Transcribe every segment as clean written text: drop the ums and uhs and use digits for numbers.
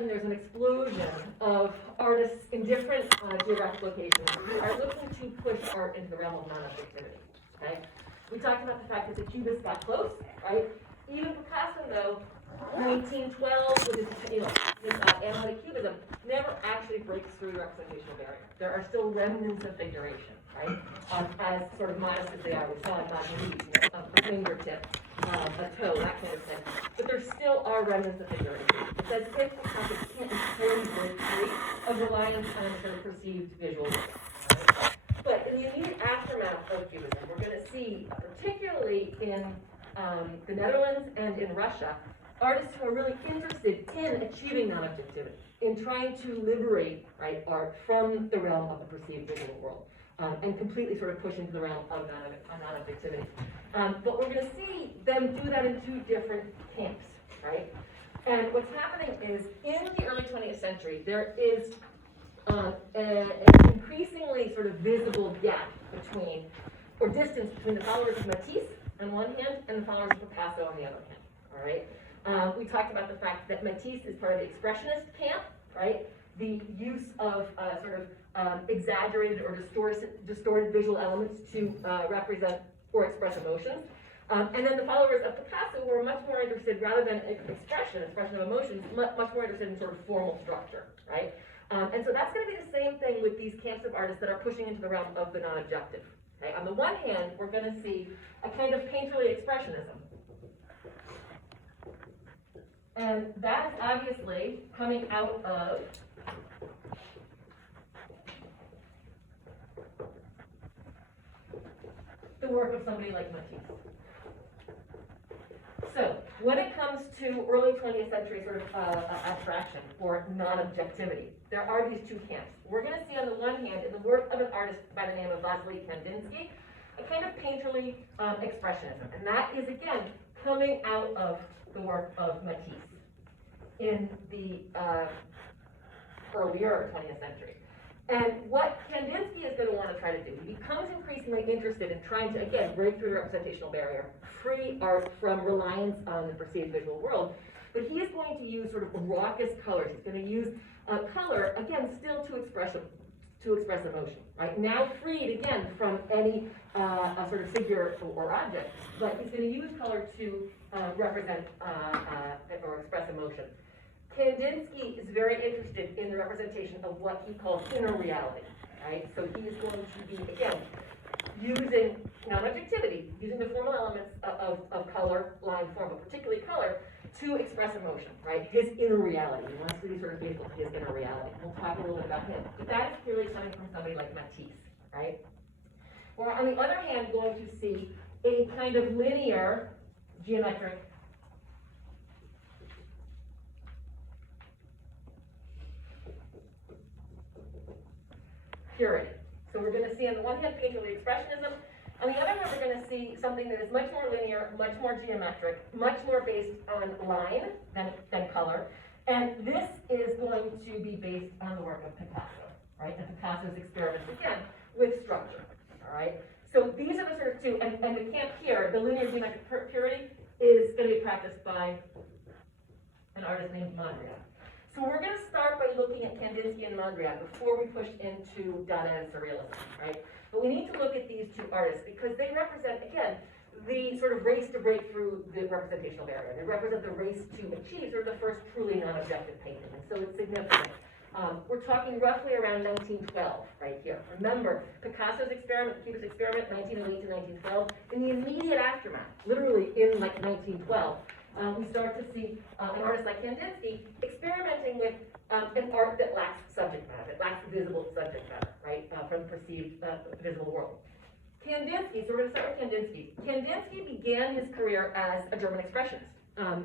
sudden there's an explosion of artists in different geographic locations who are looking to push art into the realm of non-objectivity. Okay? We talked about the fact that the Cubists got close, right? Even Picasso, though, 1912 with his analytic cubism, never actually breaks through the representational barrier. There are still remnants of figuration, right? As sort of modest as they are, we saw in Magritte, a fingertip, a toe, that kind of thing. But there still are remnants of figuration. It's as if Picasso can't entirely break free of reliance on sort of perceived visual world, right? But in the immediate aftermath of Cubism, we're going to see, particularly in the Netherlands and in Russia, artists who are really interested in achieving non-objectivity, in trying to liberate, right, art from the realm of the perceived visual world, and completely sort of push into the realm of non-objectivity. But we're going to see them do that in two different camps, right? And what's happening is, in the early 20th century, there is an increasingly sort of visible gap between, or distance between the followers of Matisse on one hand and the followers of Picasso on the other hand, all right? We talked about the fact that Matisse is part of the Expressionist camp, right? The use of sort of exaggerated or distorted visual elements to represent or express emotions. And then the followers of Picasso were much more interested, rather than expression of emotions, much more interested in sort of formal structure, right? And so that's going to be the same thing with these camps of artists that are pushing into the realm of the non-objective. Okay? On the one hand, we're going to see a kind of painterly expressionism. And that is obviously coming out of the work of somebody like Matisse. So, when it comes to early 20th century sort of abstraction or non-objectivity, there are these two camps. We're going to see on the one hand, in the work of an artist by the name of Vasily Kandinsky, a kind of painterly expressionism. And that is, again, coming out of the work of Matisse in the earlier 20th century. And what Kandinsky is going to want to try to do, he becomes increasingly interested in trying to, again, break through the representational barrier, free art from reliance on the perceived visual world. But he is going to use sort of raucous colors. He's going to use color, again, still to express emotion, right? Now freed, again, from any sort of figure or object, but he's going to use color to represent or express emotion. Kandinsky is very interested in the representation of what he calls inner reality, right? So he is going to be, again, using non-objectivity, using the formal elements of color, line, form, but particularly color, to express emotion, right? His inner reality. He wants to be sort of faithful to his inner reality. We'll talk a little bit about him. But that is clearly coming from somebody like Matisse, right? We're, on the other hand, going to see a kind of linear, geometric purity. So we're going to see on the one hand painterly expressionism, on the other hand we're going to see something that is much more linear, much more geometric, much more based on line than color, and this is going to be based on the work of Picasso, right? And Picasso's experiments, again, with structure, all right? So these are the sort of two, and the camp here, the linear geometric purity, is going to be practiced by an artist named Mondrian. So we're going to start by looking at Kandinsky and Mondrian before we push into Dada and Surrealism, right? But we need to look at these two artists because they represent, again, the sort of race to break through the representational barrier. They represent the race to achieve sort of the first truly non-objective painting, and so it's significant. We're talking roughly around 1912 right here. Remember, Picasso's experiment, Cubist experiment, 1908 to 1912. In the immediate aftermath, literally in like 1912, we start to see an artist like Kandinsky experimenting with an art that lacks subject matter, that lacks visible subject matter, right, from the perceived visible world. Kandinsky, so we're going to start with Kandinsky. Kandinsky began his career as a German expressionist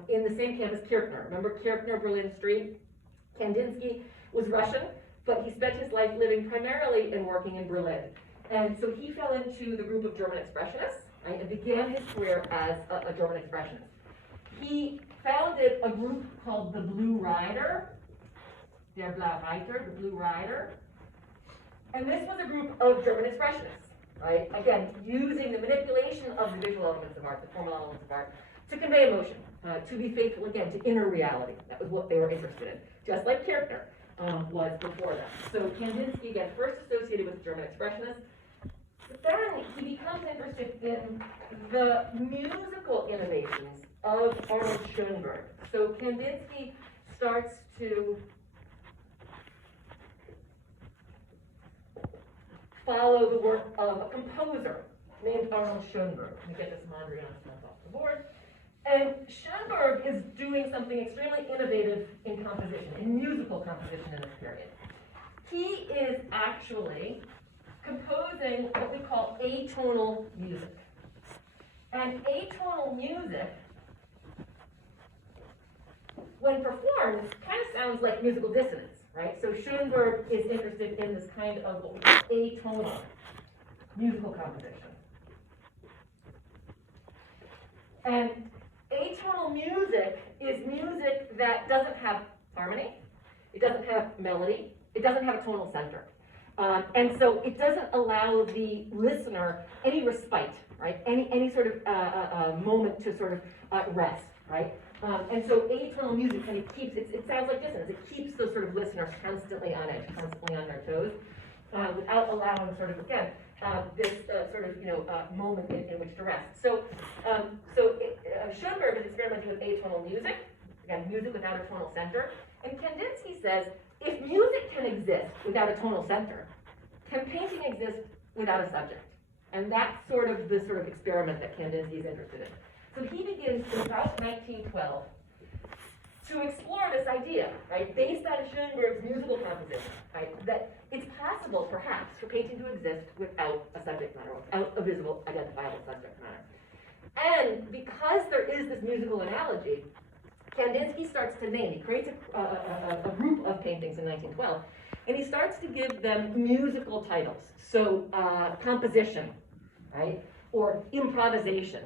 in the same camp as Kirchner. Remember Kirchner, Berlin Street? Kandinsky was Russian, but he spent his life living primarily and working in Berlin. And so he fell into the group of German expressionists, right, and began his career as a German expressionist. He founded a group called the Blue Rider, Der Blaue Reiter, the Blue Rider. And this was a group of German expressionists, right? Again, using the manipulation of the visual elements of art, the formal elements of art, to convey emotion, to be faithful, again, to inner reality. That was what they were interested in, just like Kirchner was before them. So Kandinsky, again, first associated with German Expressionists, but then he becomes interested in the musical innovations of Arnold Schoenberg. So Kandinsky starts to follow the work of a composer named Arnold Schoenberg. Let me get this Mondrian stuff off the board. And Schoenberg is doing something extremely innovative in composition, in musical composition in this period. He is actually composing what we call atonal music. And atonal music, when performed, kind of sounds like musical dissonance, right? So Schoenberg is interested in this kind of what we call atonal musical composition. And atonal music is music that doesn't have harmony, it doesn't have melody, it doesn't have a tonal center. And so it doesn't allow the listener any respite, right? Any sort of moment to sort of rest, right? And so atonal music kind of keeps, it sounds like dissonance, it keeps the sort of listener constantly on edge, constantly on their toes, without allowing sort of, again, this sort of, moment in which to rest. So Schoenberg is experimenting with atonal music, again, music without a tonal center, and Kandinsky says, if music can exist without a tonal center, can painting exist without a subject? And that's sort of the sort of experiment that Kandinsky is interested in. So he begins in about 1912 to explore this idea, right, based on Schoenberg's musical composition, right, that it's possible, perhaps, for painting to exist without a subject matter, without a visible, identifiable subject matter. And because there is this musical analogy, Kandinsky starts to name, he creates a group of paintings in 1912, and he starts to give them musical titles. So composition, right, or improvisation,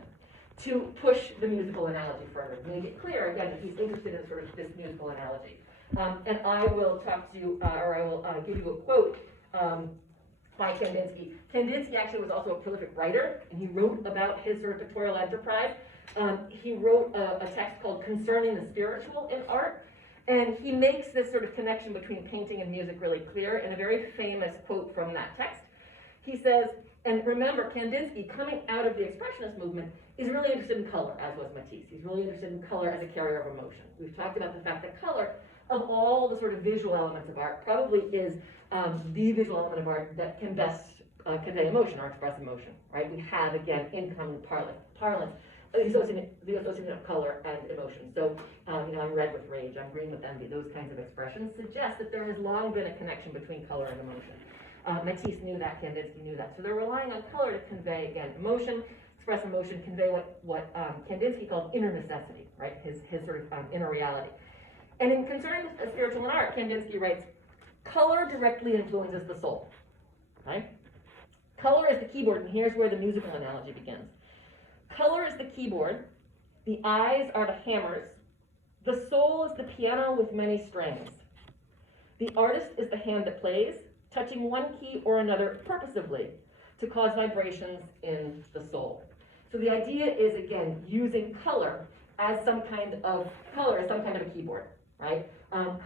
to push the musical analogy further, make it clear, again, that he's interested in sort of this musical analogy. And I will talk to you, or I will give you a quote by Kandinsky. Kandinsky actually was also a prolific writer, and he wrote about his sort of pictorial enterprise. He wrote a text called Concerning the Spiritual in Art, and he makes this sort of connection between painting and music really clear in a very famous quote from that text. He says, and remember, Kandinsky, coming out of the Expressionist movement, is really interested in color, as was Matisse. He's really interested in color as a carrier of emotion. We've talked about the fact that color, of all the sort of visual elements of art, probably is the visual element of art that can best convey emotion or express emotion, right? We have, again, in common parlance, the association of color and emotion. So, I'm red with rage, I'm green with envy. Those kinds of expressions suggest that there has long been a connection between color and emotion. Matisse knew that, Kandinsky knew that. So they're relying on color to convey, again, emotion, express emotion, convey what Kandinsky called inner necessity, right? His sort of inner reality. And in Concerning the Spiritual in Art, Kandinsky writes, color directly influences the soul, right? Color is the keyboard, and here's where the musical analogy begins. Color is the keyboard, the eyes are the hammers, the soul is the piano with many strings. The artist is the hand that plays, touching one key or another purposively to cause vibrations in the soul. So the idea is, again, using color as some kind of a keyboard, right?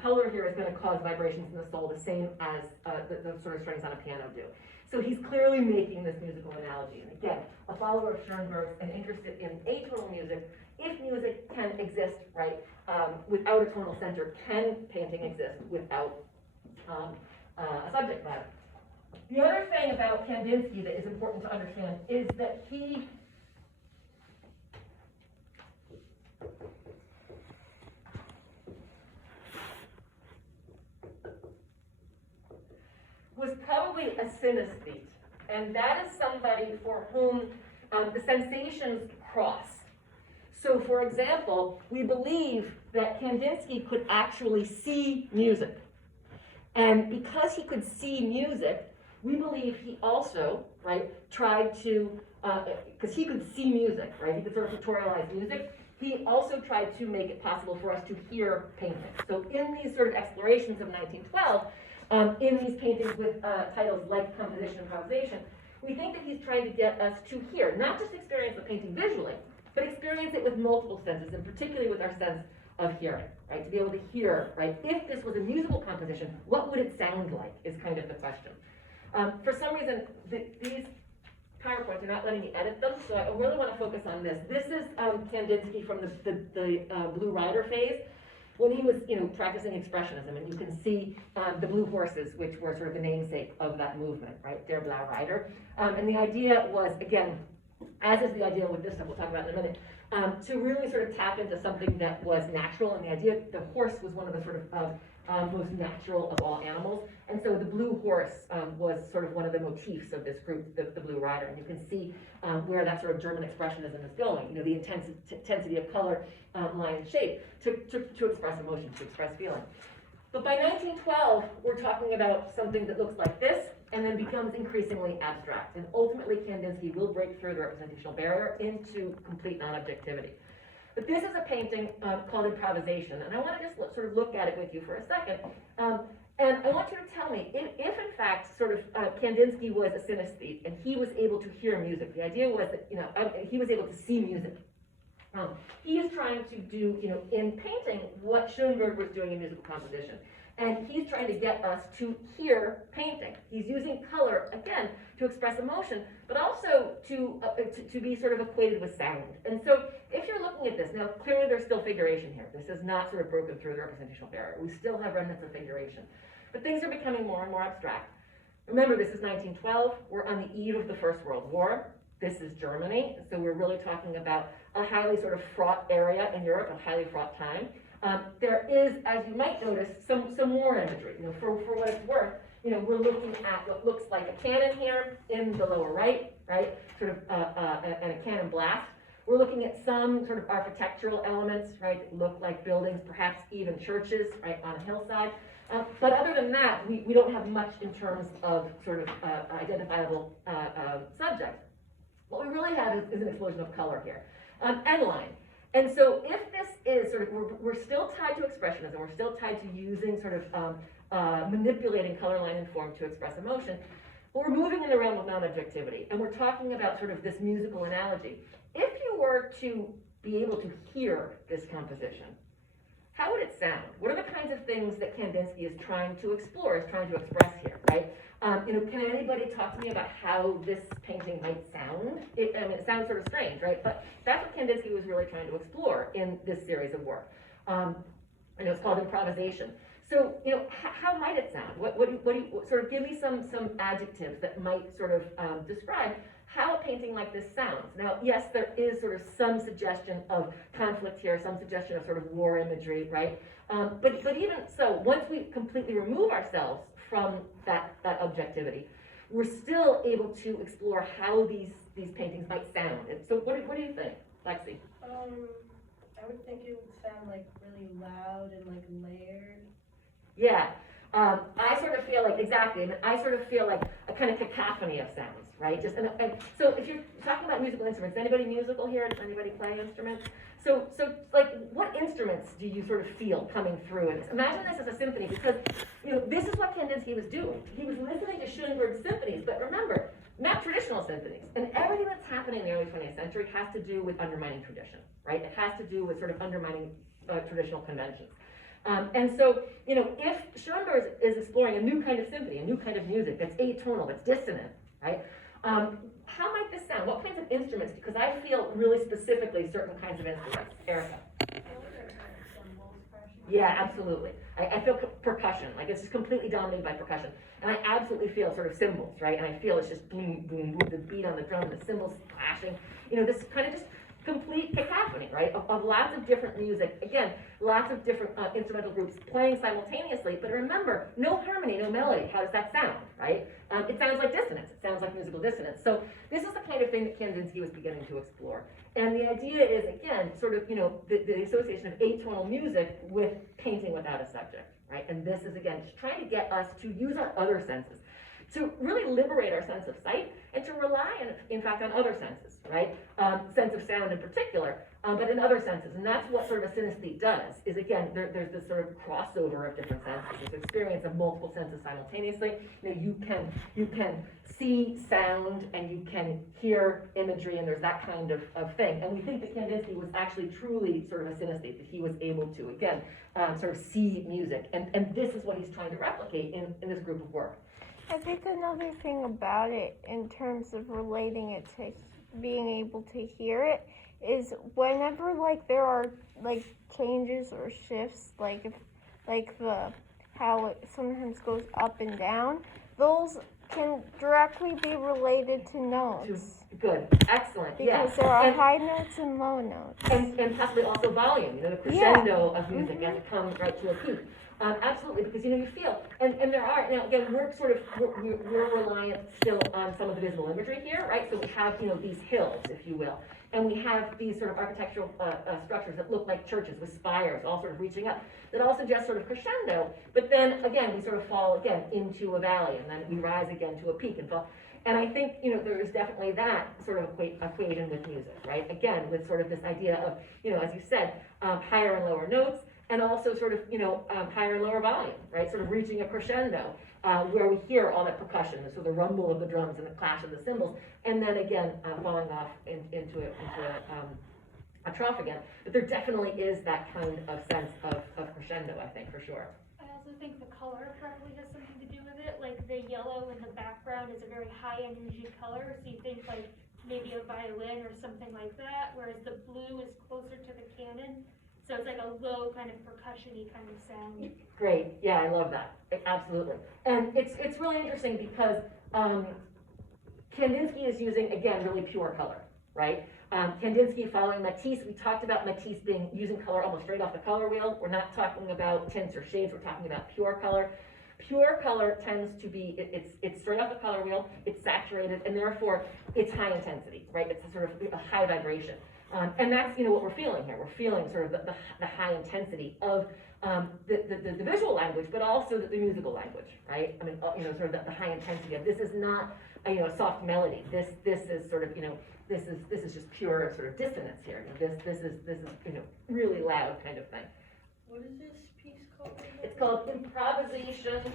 Color here is going to cause vibrations in the soul the same as the sort of strings on a piano do. So he's clearly making this musical analogy. And again, a follower of Schoenberg's and interested in atonal music. If music can exist, right, without a tonal center, can painting exist without a subject matter? The other thing about Kandinsky that is important to understand is that he was probably a synesthete, and that is somebody for whom the sensations cross. So, for example, we believe that Kandinsky could actually see music. And because he could see music, we believe he also, right, tried to, because he could see music, right, he could sort of pictorialize music, he also tried to make it possible for us to hear painting. So in these sort of explorations of 1912, in these paintings with titles like Composition and Improvisation, we think that he's trying to get us to hear, not just experience the painting visually, but experience it with multiple senses, and particularly with our sense of hearing, right? To be able to hear, right? If this was a musical composition, what would it sound like is kind of the question. For some reason, these PowerPoints are not letting me edit them, so I really want to focus on this. This is Kandinsky from the Blue Rider phase, when he was, practicing expressionism, and you can see the blue horses, which were sort of the namesake of that movement, right? Der Blaue Reiter. And the idea was, again, as is the idea with this stuff we'll talk about in a minute, to really sort of tap into something that was natural, and the idea the horse was one of the sort of most natural of all animals, and so the blue horse was sort of one of the motifs of this group, the Blue Rider, and you can see where that sort of German expressionism is going, the intensity of color, line, and shape to express emotion, to express feeling. But by 1912, we're talking about something that looks like this, and then becomes increasingly abstract. And ultimately, Kandinsky will break through the representational barrier into complete non-objectivity. But this is a painting called Improvisation, and I want to just sort of look at it with you for a second. And I want you to tell me, if in fact, sort of, Kandinsky was a synesthete, and he was able to hear music, the idea was that, he was able to see music. He is trying to do, in painting, what Schoenberg was doing in musical composition. And he's trying to get us to hear painting. He's using color, again, to express emotion, but also to be sort of equated with sound. And so if you're looking at this, now clearly there's still figuration here. This is not sort of broken through the representational barrier. We still have remnants of figuration. But things are becoming more and more abstract. Remember, this is 1912. We're on the eve of the First World War. This is Germany. So we're really talking about a highly sort of fraught area in Europe, a highly fraught time. There is, as you might notice, some more imagery. For what it's worth, we're looking at what looks like a cannon here in the lower right, sort of, and a cannon blast. We're looking at some sort of architectural elements, right, that look like buildings, perhaps even churches, right, on a hillside. But other than that, we don't have much in terms of sort of identifiable subject. What we really have is an explosion of color here, and line. And so if this is sort of, we're still tied to expressionism, we're still tied to using sort of manipulating color, line, and form to express emotion, but we're moving in the realm of non-objectivity, and we're talking about sort of this musical analogy. If you were to be able to hear this composition, how would it sound? What are the kinds of things that Kandinsky is trying to explore, is trying to express here, right? Can anybody talk to me about how this painting might sound? It sounds sort of strange, right? But that's what Kandinsky was really trying to explore in this series of work. It's called Improvisation. So, how might it sound? What do you sort of give me some adjectives that might sort of describe how a painting like this sounds. Now, yes, there is sort of some suggestion of conflict here, some suggestion of sort of war imagery, right? But even so, once we completely remove ourselves from that objectivity, we're still able to explore how these paintings might sound. And so what do you think, Lexi? I would think it would sound like really loud and like layered. Yeah. I sort of feel like, exactly, I sort of feel like a kind of cacophony of sounds, right? And so if you're talking about musical instruments, anybody musical here? Does anybody play instruments? So like, what instruments do you sort of feel coming through in this? Imagine this as a symphony, because, this is what Kandinsky was doing. He was listening to Schoenberg's symphonies, but remember, not traditional symphonies. And everything that's happening in the early 20th century has to do with undermining tradition, right? It has to do with sort of undermining traditional conventions. And so, if Schoenberg is exploring a new kind of symphony, a new kind of music that's atonal, that's dissonant, right? How might this sound? What kinds of instruments? Because I feel really specifically certain kinds of instruments. Erica? Yeah, absolutely. I feel percussion, like it's just completely dominated by percussion. And I absolutely feel sort of cymbals, right? And I feel it's just boom, boom, boom, the beat on the drum, the cymbals clashing. This kind of just complete cacophony, right, of lots of different music. Again, lots of different instrumental groups playing simultaneously, but remember, no harmony, no melody. How does that sound, right? It sounds like dissonance. It sounds like musical dissonance. So this is the kind of thing that Kandinsky was beginning to explore. And the idea is, again, sort of, the association of atonal music with painting without a subject, right? And this is, again, just trying to get us to use our other senses, to really liberate our sense of sight and to rely, in fact, on other senses, right? Sense of of sound in particular, but in other senses. And that's what sort of a synesthete does, is again, there's this sort of crossover of different senses, this experience of multiple senses simultaneously. You can see sound and you can hear imagery, and there's that kind of thing. And we think that Kandinsky was actually truly sort of a synesthete, that he was able to, again, sort of see music. And this is what he's trying to replicate in this group of work. I think another thing about it, in terms of relating it to being able to hear it, is whenever like there are like changes or shifts, like if like how it sometimes goes up and down, those can directly be related to notes. Good, excellent, Because there are high notes and low notes. And possibly also volume, the crescendo of music as it comes right to a peak. Absolutely, because you feel, and there are, now again, we're reliant still on some of the visual imagery here, right? So we have, these hills, if you will, and we have these sort of architectural structures that look like churches with spires, all sort of reaching up, that all suggest sort of crescendo, but then again, we sort of fall again into a valley, and then we rise again to a peak and fall. And I think, there is definitely that sort of equation with music, right? Again, with sort of this idea of, as you said, higher and lower notes, and also sort of, higher and lower volume, right? Sort of reaching a crescendo, where we hear all that percussion, so the rumble of the drums and the clash of the cymbals, and then again, falling off into a trough again. But there definitely is that kind of sense of crescendo, I think, for sure. I also think the color probably has something to do with it. Like the yellow in the background is a very high energy color, so you think like maybe a violin or something like that, whereas the blue is closer to the canon. So it's like a low kind of percussion-y kind of sound. Great, yeah, I love that, absolutely. And it's really interesting because Kandinsky is using, again, really pure color, right? Kandinsky following Matisse, we talked about Matisse using color almost straight off the color wheel. We're not talking about tints or shades, we're talking about pure color. Pure color tends to be, it's straight off the color wheel, it's saturated, and therefore it's high intensity, right? It's a sort of a high vibration. And that's, what we're feeling here. We're feeling sort of the high intensity of the visual language, but also the musical language, right? I mean, sort of the high intensity of this is not a soft melody. This is sort of, this is just pure sort of dissonance here. This is really loud kind of thing. What is this piece called? It's called Improvisation.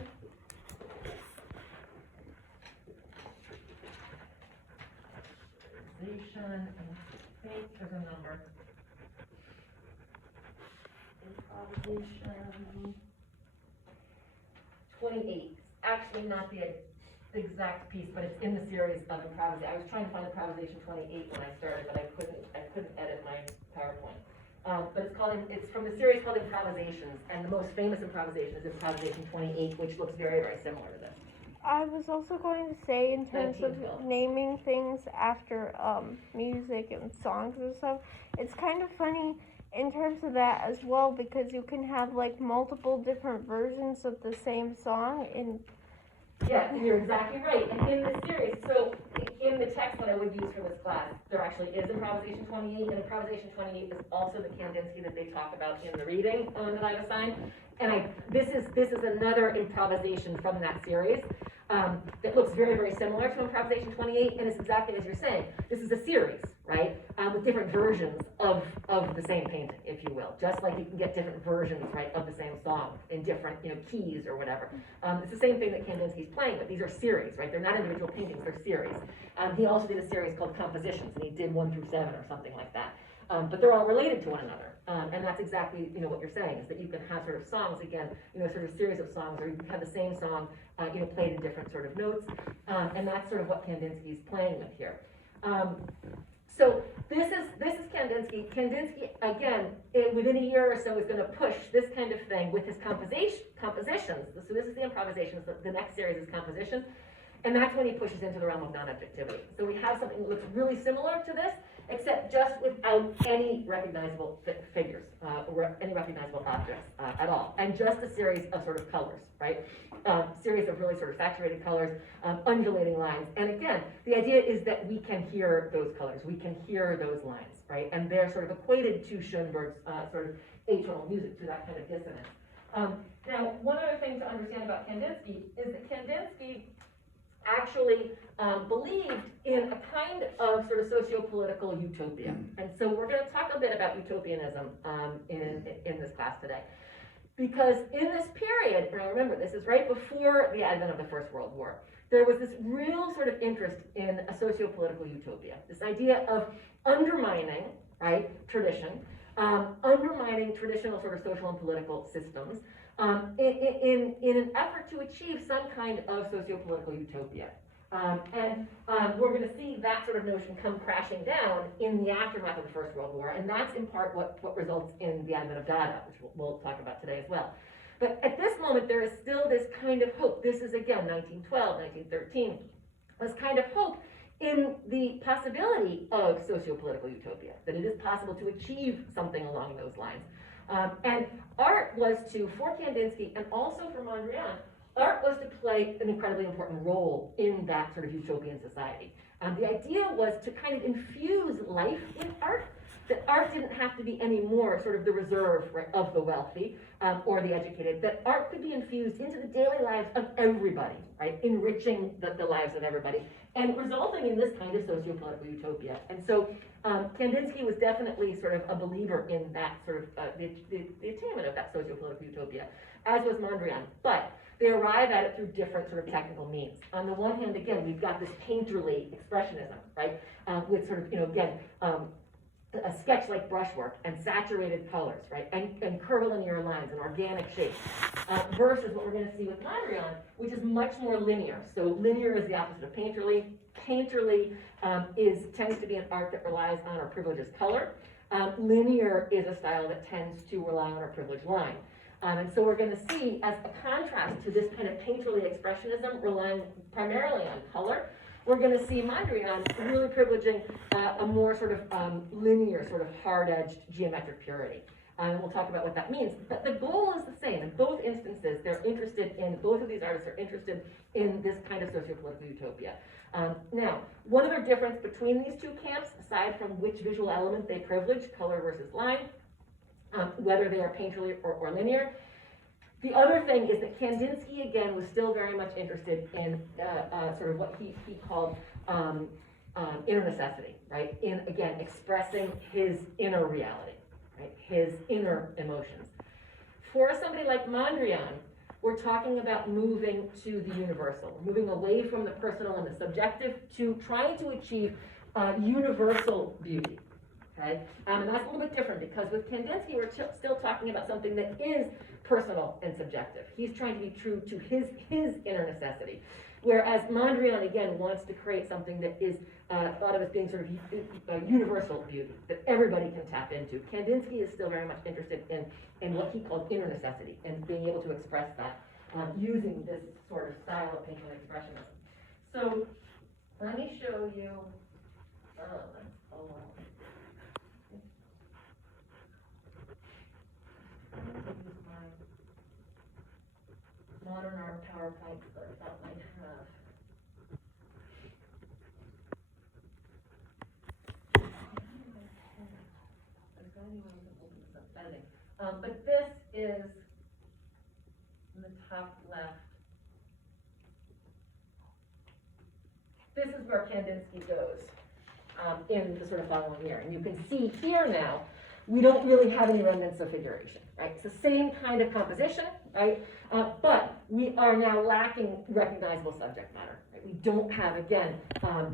I think there's a number. Improvisation 28. Actually, not the exact piece, but it's in the series of improvisation. I was trying to find improvisation 28 when I started, but I couldn't edit my PowerPoint. But it's from the series called Improvisations, and the most famous improvisation is Improvisation 28, which looks very, very similar to this. I was also going to say, in terms of naming things after music and songs and stuff, it's kind of funny in terms of that as well, because you can have like multiple different versions of the same song in. Yeah, you're exactly right. And in the series, so in the text that I would use for this class, there actually is Improvisation 28, and Improvisation 28 is also the Kandinsky that they talk about in the reading that I've assigned. And this is another improvisation from that series that looks very, very similar to Improvisation 28, and it's exactly as you're saying. This is a series, right, with different versions of the same painting, if you will. Just like you can get different versions, right, of the same song in different, keys or whatever. It's the same thing that Kandinsky's playing with. These are series, right? They're not individual paintings, they're series. He also did a series called Compositions, and he did 1 through 7 or something like that. But they're all related to one another. And that's exactly, what you're saying, is that you can have sort of songs, again, sort of series of songs, or you can have the same song, played in different sort of notes. And that's sort of what Kandinsky's playing with here. So this is Kandinsky. Kandinsky, again, within a year or so is going to push this kind of thing with his compositions. So this is the improvisations. The next series is compositions. And that's when he pushes into the realm of non-objectivity. So we have something that looks really similar to this, except just without any recognizable figures, or any recognizable objects at all. And just a series of sort of colors, right? Series of really sort of saturated colors, undulating lines. And again, the idea is that we can hear those colors, we can hear those lines, right? And they're sort of equated to Schoenberg's sort of atonal music, to that kind of dissonance. Now, one other thing to understand about Kandinsky is that Kandinsky actually believed in a kind of sort of socio-political utopia. And so we're going to talk a bit about utopianism in this class today. Because in this period, and I remember this is right before the advent of the First World War, there was this real sort of interest in a socio-political utopia. This idea of undermining, right, tradition, undermining traditional sort of social and political systems, in an effort to achieve some kind of socio-political utopia. We're going to see that sort of notion come crashing down in the aftermath of the First World War, and that's in part what results in the advent of Dada, which we'll talk about today as well. But at this moment, there is still this kind of hope. This is, again, 1912, 1913, this kind of hope in the possibility of socio-political utopia, that it is possible to achieve something along those lines. And art was for Kandinsky and also for Mondrian, art was to play an incredibly important role in that sort of utopian society. The idea was to kind of infuse life in art, that art didn't have to be any more sort of the reserve, right, of the wealthy or the educated, that art could be infused into the daily lives of everybody, right, enriching the lives of everybody, and resulting in this kind of socio-political utopia. And so Kandinsky was definitely sort of a believer in that sort of, the attainment of that socio-political utopia, as was Mondrian. But they arrive at it through different sort of technical means. On the one hand, again, we've got this painterly expressionism, right, with sort of, again, a sketch-like brushwork and saturated colors, right, and curvilinear lines and organic shapes, versus what we're going to see with Mondrian, which is much more linear. So linear is the opposite of painterly. Painterly tends to be an art that relies on or privileges color. Linear is a style that tends to rely on or privilege line. And so we're going to see, as a contrast to this kind of painterly expressionism relying primarily on color, we're going to see Mondrian really privileging a more sort of linear, sort of hard-edged geometric purity. And we'll talk about what that means. But the goal is the same. In both instances, both of these artists are interested in this kind of socio-political utopia. Now, one other difference between these two camps, aside from which visual element they privilege, color versus line, whether they are painterly or linear. The other thing is that Kandinsky, again, was still very much interested in sort of what he called inner necessity, right? In, again, expressing his inner reality, right? His inner emotions. For somebody like Mondrian, we're talking about moving to the universal, moving away from the personal and the subjective to trying to achieve universal beauty. Okay? And that's a little bit different because with Kandinsky, we're still talking about something that is personal and subjective. He's trying to be true to his inner necessity. Whereas Mondrian, again, wants to create something that is thought of as being sort of universal beauty, that everybody can tap into. Kandinsky is still very much interested in what he called inner necessity and being able to express that using this sort of style of painting expressionism. So let me show you, use my modern art PowerPoint that I thought might have. But this is in the top left. This is where Kandinsky goes in the sort of following year. And you can see here now, we don't really have any remnants of figuration, right? It's the same kind of composition, right? But we are now lacking recognizable subject matter. Right? We don't have, again,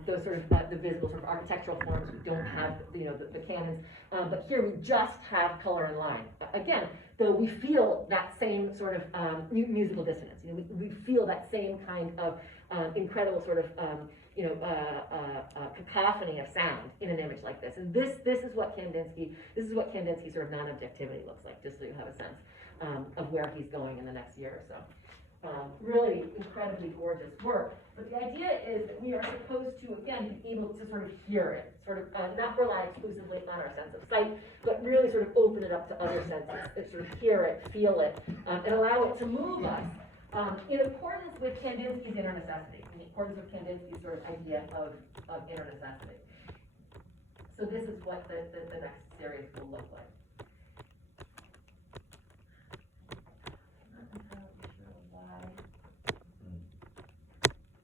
those sort of the visible sort of architectural forms. We don't have, the canons. But here we just have color and line. Again, though we feel that same sort of musical dissonance. We feel that same kind of incredible sort of cacophony of sound in an image like this. And this is what Kandinsky sort of non-objectivity looks like, just so you have a sense of where he's going in the next year or so. Really incredibly gorgeous work. But the idea is that we are supposed to, again, be able to sort of hear it, sort of not rely exclusively on our sense of sight, but really sort of open it up to other senses, sort of hear it, feel it, and allow it to move us in accordance with Kandinsky's inner necessity, in accordance with Kandinsky's sort of idea of inner necessity. So this is what the next series will look like. Not entirely sure why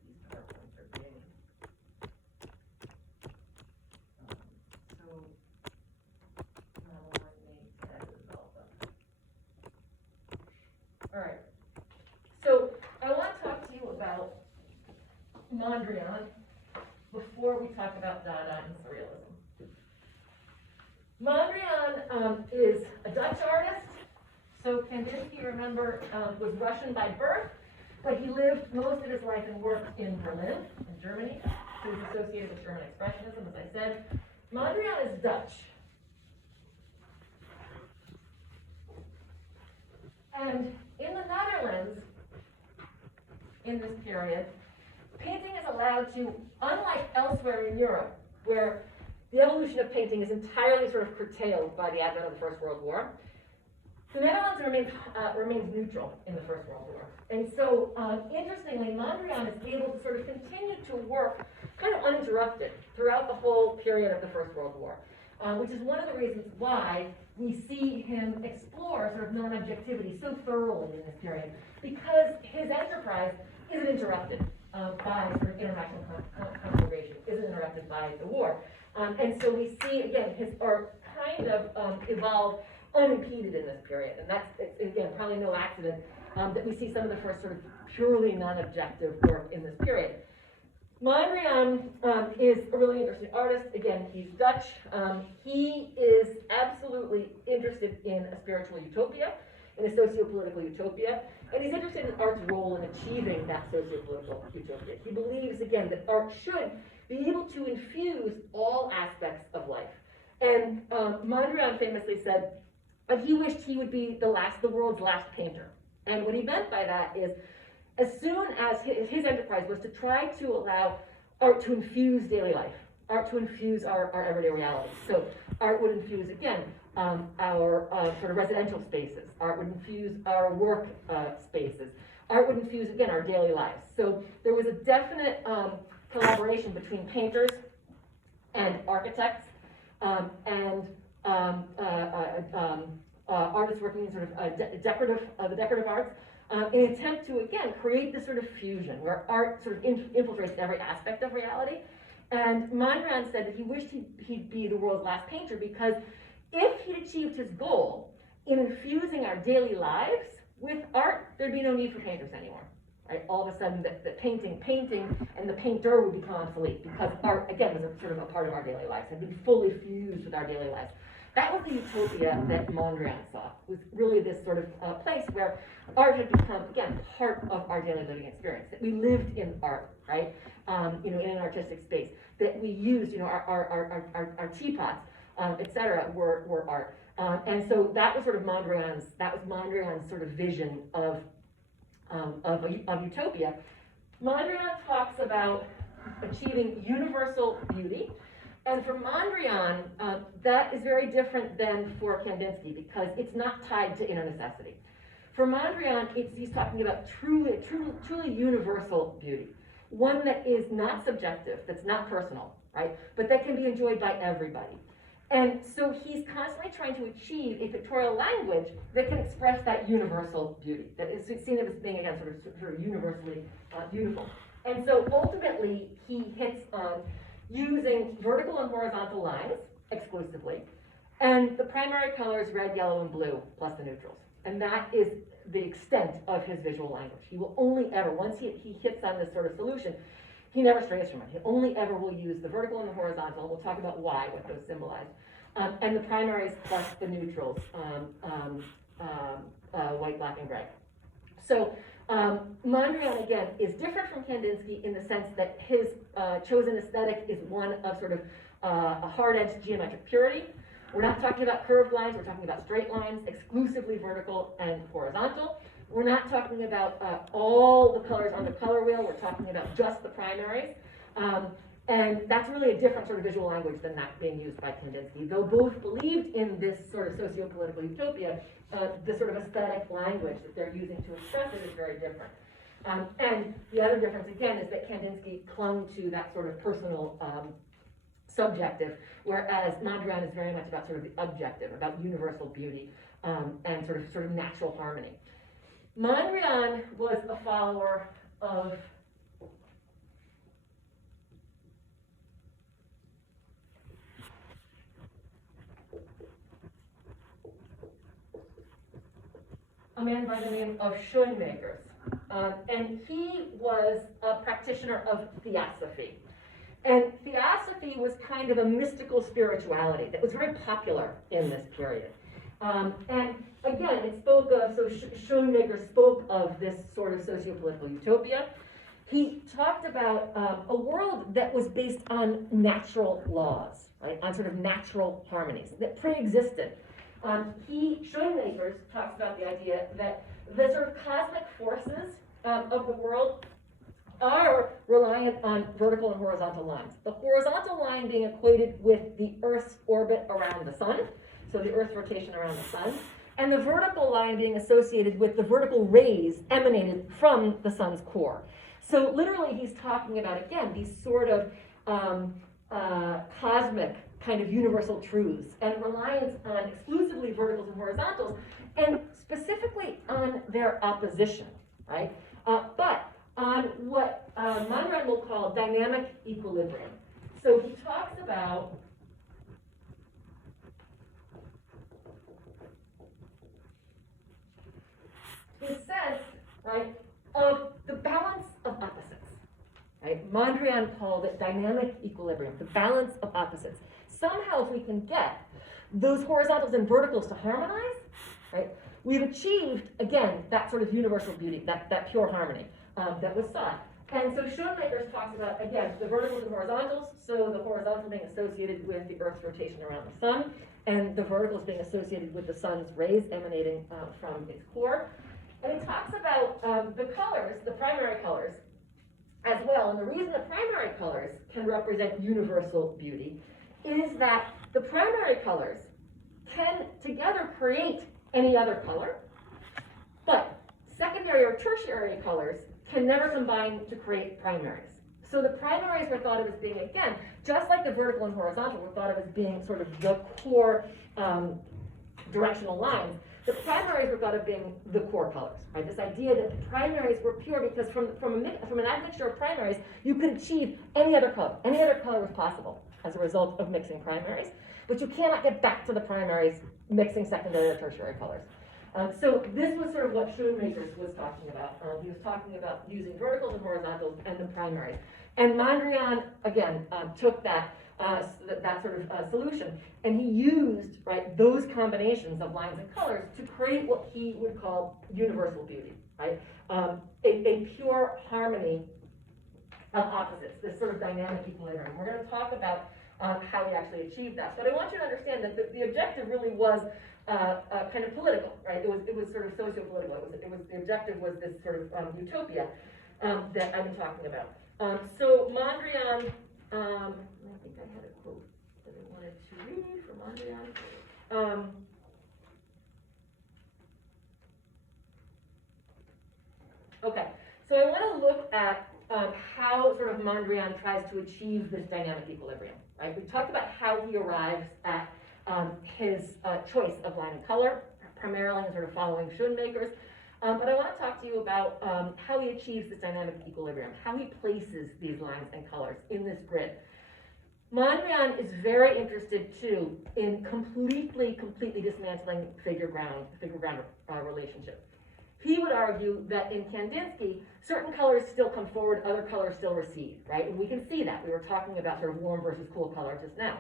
these purple Mondrian before we talk about Dada and Surrealism. Mondrian is a Dutch artist. So Kandinsky, remember, was Russian by birth, but he lived most of his life and worked in Berlin, in Germany. He was associated with German Expressionism, as I said. Mondrian is Dutch. And in the Netherlands, in this period, painting is allowed to, unlike elsewhere in Europe, where the evolution of painting is entirely sort of curtailed by the advent of the First World War, the Netherlands remains neutral in the First World War. And so, interestingly, Mondrian is able to sort of continue to work kind of uninterrupted throughout the whole period of the First World War, which is one of the reasons why we see him explore sort of non-objectivity so thoroughly in this period, because his enterprise isn't interrupted by sort of international conflagration, isn't interrupted by the war. And so we see, again, his art kind of evolve unimpeded in this period. And that's, again, probably no accident that we see some of the first sort of purely non-objective work in this period. Mondrian is a really interesting artist. Again, he's Dutch. He is absolutely interested in a spiritual utopia, in a socio-political utopia, and he's interested in art's role in achieving that socio-political utopia. He believes, again, that art should be able to infuse all aspects of life. And Mondrian famously said, he wished he would be the world's last painter. And what he meant by that is, as soon as his enterprise was to try to allow art to infuse daily life, art to infuse our everyday reality. So art would infuse, again, our sort of residential spaces. Art would infuse our work spaces. Art would infuse, again, our daily lives. So there was a definite collaboration between painters and architects and artists working in sort of the decorative arts, in an attempt to, again, create this sort of fusion where art sort of infiltrates every aspect of reality. And Mondrian said that he wished he'd be the world's last painter, because if he'd achieved his goal in infusing our daily lives with art, there'd be no need for painters anymore. Right? All of a sudden, the painting, and the painter would become obsolete, because art, again, was sort of a part of our daily lives, had been fully fused with our daily lives. That was the utopia that Mondrian saw, was really this sort of place where art had become, again, part of our daily living experience, that we lived in art, right? In an artistic space, that we used, our teapots, et cetera, were art. And so that was sort of Mondrian's sort of vision of utopia. Mondrian talks about achieving universal beauty. And for Mondrian, that is very different than for Kandinsky, because it's not tied to inner necessity. For Mondrian, he's talking about truly universal beauty, one that is not subjective, that's not personal, right? But that can be enjoyed by everybody. And so he's constantly trying to achieve a pictorial language that can express that universal beauty, that is seen as being, again, sort of universally beautiful. And so ultimately, he hits on using vertical and horizontal lines exclusively, and the primary colors red, yellow, and blue, plus the neutrals. And that is the extent of his visual language. He will only ever, once he hits on this sort of solution, he never strays from it. He only ever will use the vertical and the horizontal, and we'll talk about why, what those symbolize. And the primaries plus the neutrals, white, black, and gray. So Mondrian, again, is different from Kandinsky in the sense that his chosen aesthetic is one of sort of a hard-edged geometric purity. We're not talking about curved lines, we're talking about straight lines, exclusively vertical and horizontal. We're not talking about all the colors on the color wheel, we're talking about just the primaries. And that's really a different sort of visual language than that being used by Kandinsky. Though both believed in this sort of socio-political utopia, the sort of aesthetic language that they're using to express it is very different. And the other difference, again, is that Kandinsky clung to that sort of personal subjective, whereas Mondrian is very much about sort of the objective, about universal beauty, and sort of natural harmony. Mondrian was a follower of a man by the name of Schoenmakers. and he was a practitioner of theosophy. And theosophy was kind of a mystical spirituality that was very popular in this period. And again, it spoke of, so Schoenmaker spoke of this sort of socio-political utopia. He talked about a world that was based on natural laws, right, on sort of natural harmonies that pre-existed. Schoenmaker talks about the idea that the sort of cosmic forces of the world are reliant on vertical and horizontal lines. The horizontal line being equated with the Earth's orbit around the sun, so the Earth's rotation around the sun, and the vertical line being associated with the vertical rays emanated from the sun's core. So literally he's talking about, again, these sort of cosmic kind of universal truths and reliance on exclusively verticals and horizontals, and specifically on their opposition, right? But on what Mondrian will call dynamic equilibrium. So he talks about his sense, right, of the balance of opposites, right? Mondrian called it dynamic equilibrium, the balance of opposites. Somehow if we can get those horizontals and verticals to harmonize, right, we've achieved, again, that sort of universal beauty, that pure harmony that was sought. And so Schoenmaker talks about, again, the verticals and horizontals, so the horizontal being associated with the Earth's rotation around the sun, and the verticals being associated with the sun's rays emanating from its core. And he talks about the colors, the primary colors, as well. And the reason the primary colors can represent universal beauty is that the primary colors can together create any other color, but secondary or tertiary colors can never combine to create primaries. So the primaries were thought of as being, again, just like the vertical and horizontal were thought of as being sort of the core directional lines, the primaries were thought of being the core colors, right? This idea that the primaries were pure because from an admixture of primaries, you could achieve any other color. Any other color was possible as a result of mixing primaries, but you cannot get back to the primaries mixing secondary or tertiary colors. So this was sort of what Schoenmaker was talking about. He was talking about using verticals and horizontals and the primaries. And Mondrian, again, took that sort of solution, and he used, right, those combinations of lines and colors to create what he would call universal beauty, right? A pure harmony of opposites, this sort of dynamic equilibrium. We're going to talk about how he actually achieved that. But I want you to understand that the objective really was kind of political, right? It was sort of socio-political. The objective was this sort of utopia that I've been talking about. So Mondrian, I think I had a quote that I wanted to read from Mondrian. Okay, so I want to look at how sort of Mondrian tries to achieve this dynamic equilibrium, right? We talked about how he arrives at his choice of line and color, primarily in sort of following Schoenmaker's. But I want to talk to you about how he achieves this dynamic equilibrium, how he places these lines and colors in this grid. Mondrian is very interested, too, in completely dismantling figure-ground relationship. He would argue that in Kandinsky, certain colors still come forward, other colors still recede, right? And we can see that. We were talking about sort of warm versus cool color just now.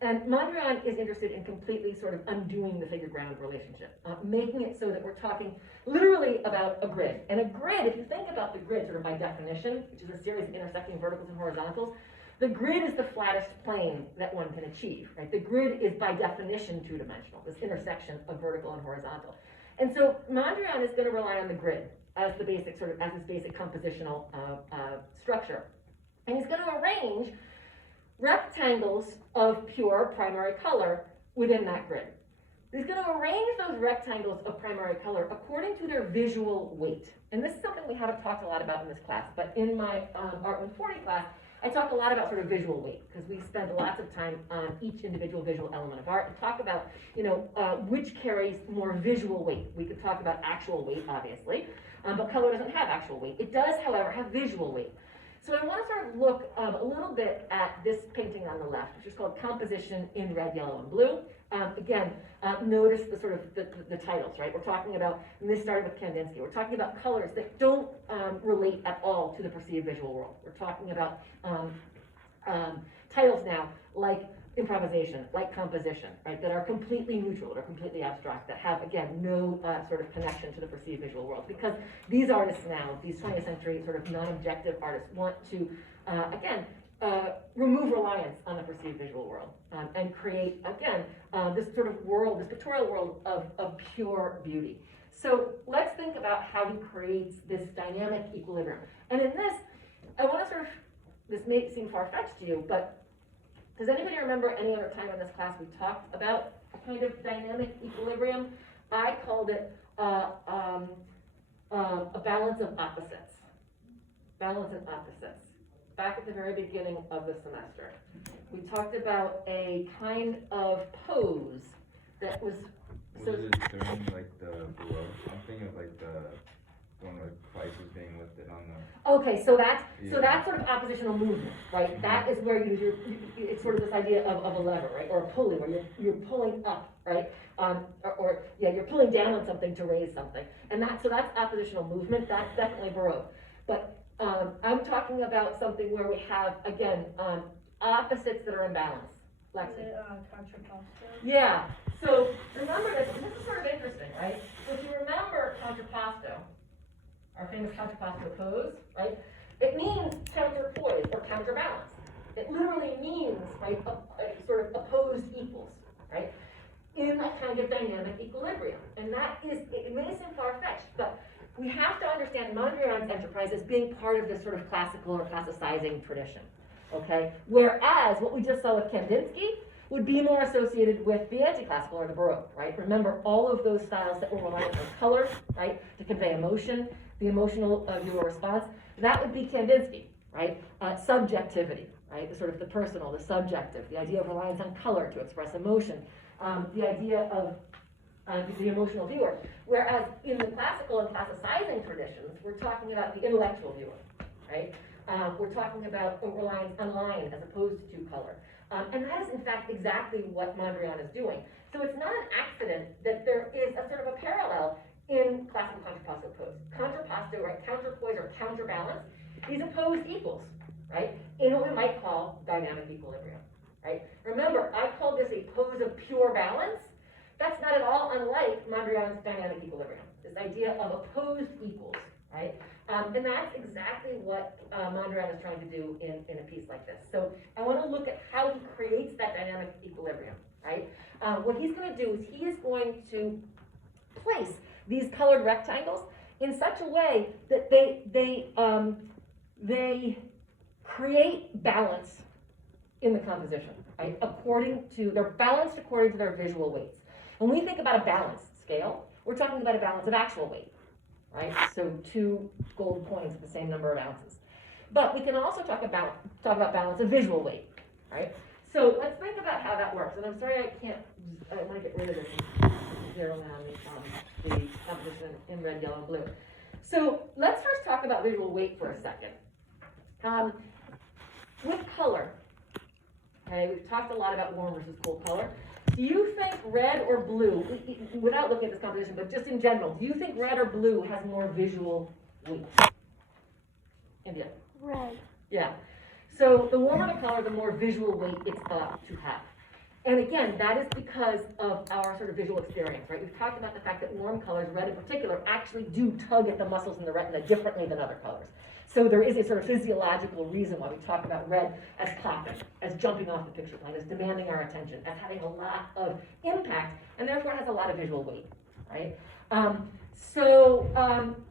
And Mondrian is interested in completely sort of undoing the figure-ground relationship, making it so that we're talking literally about a grid. And a grid, if you think about the grid sort of by definition, which is a series of intersecting verticals and horizontals, the grid is the flattest plane that one can achieve, right? The grid is by definition two-dimensional, this intersection of vertical and horizontal. And so Mondrian is going to rely on the grid as the basic sort of, as his basic compositional structure. And he's going to arrange rectangles of pure primary color within that grid. He's going to arrange those rectangles of primary color according to their visual weight. And this is something we haven't talked a lot about in this class, but in my Art 140 class, I talk a lot about sort of visual weight, because we spend lots of time on each individual visual element of art and talk about, which carries more visual weight. We could talk about actual weight, obviously, but color doesn't have actual weight. It does, however, have visual weight. So I want to sort of look a little bit at this painting on the left, which is called Composition in Red, Yellow, and Blue. Again, notice the sort of the titles, right? We're talking about, and this started with Kandinsky, we're talking about colors that don't relate at all to the perceived visual world. We're talking about titles now like improvisation, like composition, right, that are completely neutral, that are completely abstract, that have, again, no sort of connection to the perceived visual world. Because these artists now, these 20th century sort of non-objective artists, want to, again, remove reliance on the perceived visual world and create, again, this sort of world, this pictorial world of pure beauty. So let's think about how he creates this dynamic equilibrium. And in this, I want to sort of, this may seem far-fetched to you, but does anybody remember any other time in this class we talked about a kind of dynamic equilibrium? I called it a balance of opposites. Balance of opposites. Back at the very beginning of the semester, we talked about a kind of pose that was. Was it during like the below? I'm thinking of like the one where Christ was being lifted on the. Okay, so that's Yeah. sort of oppositional movement, right? Mhm. That is where it's sort of this idea of a lever, right, or a pulley, where you're pulling up, right, or you're pulling down on something to raise something, and that's oppositional movement. That's definitely Baroque, but I'm talking about something where we have again opposites that are in balance. Is Lexi. it contrapposto? Yeah. So remember this. And this is sort of interesting, right? So if you remember contrapposto, our famous contrapposto pose, right? It means counterpoise or counterbalance. It literally means, right, a sort of opposed equals, right? In a kind of dynamic equilibrium. And that is, it may seem far-fetched, but we have to understand Mondrian's enterprise as being part of this sort of classical or classicizing tradition, okay? Whereas what we just saw with Kandinsky would be more associated with the anti-classical or the Baroque, right? Remember all of those styles that were reliant on color, right, to convey emotion, the emotional viewer response, that would be Kandinsky, right? Subjectivity, right? The sort of the personal, the subjective, the idea of reliance on color to express emotion, the idea of the emotional viewer. Whereas in the classical and classicizing traditions, we're talking about the intellectual viewer, right? We're talking about a reliance on line as opposed to color. And that is in fact exactly what Mondrian is doing. So it's not an accident that there is a sort of a parallel in classical contrapposto pose. Contrapposto, right, counterpoise or counterbalance, these opposed equals, right, in what we might call dynamic equilibrium, right? Remember, I called this a pose of pure balance. That's not at all unlike Mondrian's dynamic equilibrium, this idea of opposed equals, right? And that's exactly what Mondrian is trying to do in a piece like this. So I want to look at how he creates that dynamic equilibrium, right? What he's going to do is he is going to place these colored rectangles in such a way that they create balance in the composition, right? They're balanced according to their visual weights. When we think about a balanced scale, we're talking about a balance of actual weight, right? So 2 gold coins with the same number of ounces. But we can also talk about balance of visual weight, right? So let's think about how that works. And I'm sorry I want to get rid of this and zero in on the composition in red, yellow, and blue. So let's first talk about visual weight for a second. With color, okay, we've talked a lot about warm versus cold color. Do you think red or blue, without looking at this composition, but just in general, do you think red or blue has more visual weight? India? Red. Yeah. So the warmer the color, the more visual weight it's thought to have. And again, that is because of our sort of visual experience, right? We've talked about the fact that warm colors, red in particular, actually do tug at the muscles in the retina differently than other colors. So there is a sort of physiological reason why we talk about red as popping, as jumping off the picture plane, as demanding our attention, as having a lot of impact, and therefore has a lot of visual weight, right?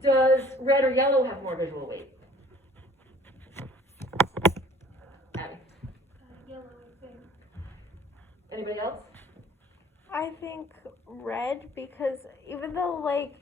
Does red or yellow have more visual weight? Abby? Yellow, I think. Anybody else? I think red, because even though like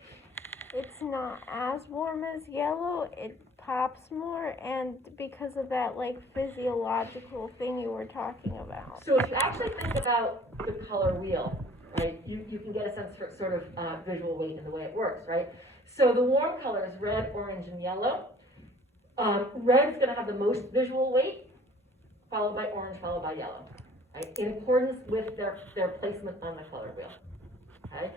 it's not as warm as yellow, it pops more, and because of that like physiological thing you were talking about. So if you actually think about the color wheel, right, you can get a sense for sort of visual weight in the way it works, right? So the warm colors, red, orange, and yellow, Red's gonna have the most visual weight, followed by orange, followed by yellow, right? In accordance with their placement on the color wheel, okay?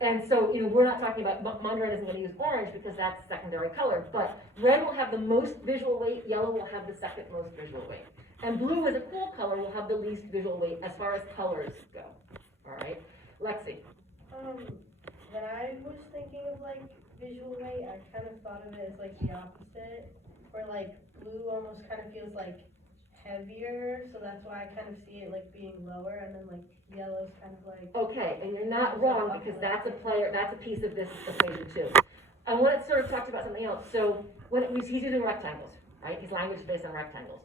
And so, we're not talking about, Mondrian isn't gonna use orange because that's secondary color, but red will have the most visual weight, yellow will have the second most visual weight. And blue as a cool color will have the least visual weight as far as colors go, all right? Lexi? When I was thinking of like visual weight, I kind of thought of it as like the opposite, where like blue almost kind of feels like heavier, so that's why I kind of see it like being lower, and then like yellow's kind of like. Okay, and you're not wrong, because that's a piece of this equation too. I want to sort of talk about something else. So he's using rectangles, right? His language is based on rectangles.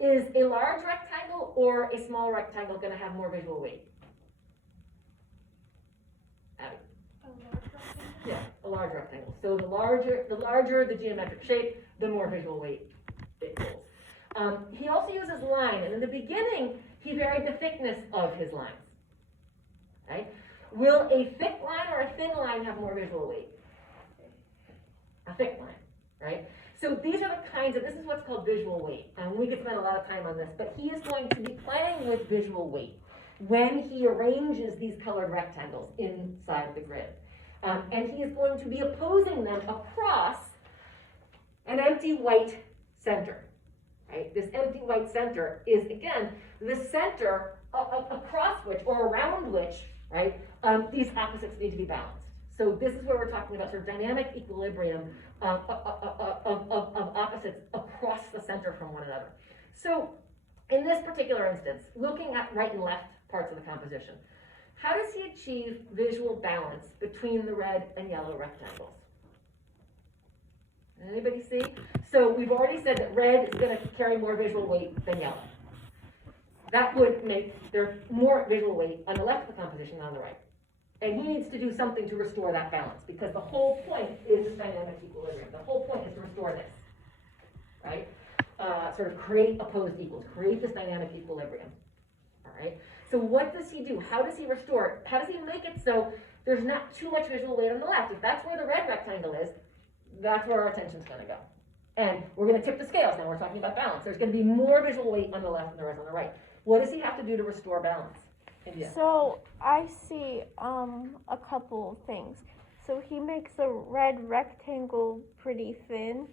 Is a large rectangle or a small rectangle going to have more visual weight? Abby? A large rectangle? Yeah, a large rectangle. So the larger the geometric shape, the more visual weight it holds. He also uses line, and in the beginning, he varied the thickness of his lines. Right? Will a thick line or a thin line have more visual weight? A thick line, right? So these are the kinds of, this is what's called visual weight, and we could spend a lot of time on this, but he is going to be playing with visual weight when he arranges these colored rectangles inside of the grid. And he is going to be opposing them across an empty white center, right? This empty white center is, again, the center across which, or around which, right, these opposites need to be balanced. So this is where we're talking about sort of dynamic equilibrium of opposites across the center from one another. So in this particular instance, looking at right and left parts of the composition, how does he achieve visual balance between the red and yellow rectangles? Anybody see? So we've already said that red is going to carry more visual weight than yellow. That would make there more visual weight on the left of the composition than on the right. And he needs to do something to restore that balance, because the whole point is dynamic equilibrium. The whole point is to restore this, right? Sort of create opposed equals, create this dynamic equilibrium, all right? So what does he do? How does he restore it? How does he make it so there's not too much visual weight on the left? If that's where the red rectangle is, that's where our attention's gonna go. And we're gonna tip the scales now, we're talking about balance. There's gonna be more visual weight on the left than there is on the right. What does he have to do to restore balance? India. So I see a couple of things. So he makes the red rectangle pretty thin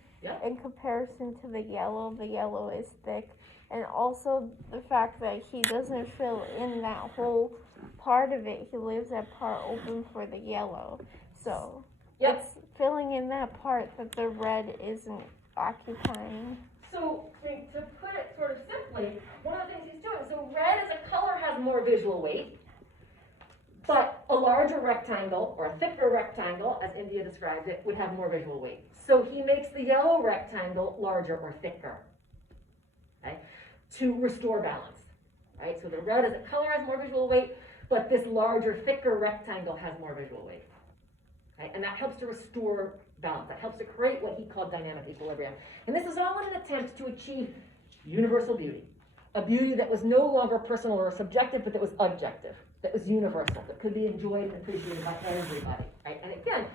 in comparison to the yellow. The yellow is thick. And also the fact that he doesn't fill in that whole part of it. He leaves that part open for the yellow. So it's filling in that part that the red isn't occupying. So, to put it sort of simply, one of the things he's doing, so red as a color has more visual weight, but a larger rectangle, or a thicker rectangle, as India describes it, would have more visual weight. So he makes the yellow rectangle larger or thicker, okay, to restore balance, right? So the red as a color has more visual weight, but this larger, thicker rectangle has more visual weight, okay? And that helps to restore balance. That helps to create what he called dynamic equilibrium. And this is all in an attempt to achieve universal beauty. A beauty that was no longer personal or subjective, but that was objective, that was universal, that could be enjoyed and appreciated by everybody, right? And again,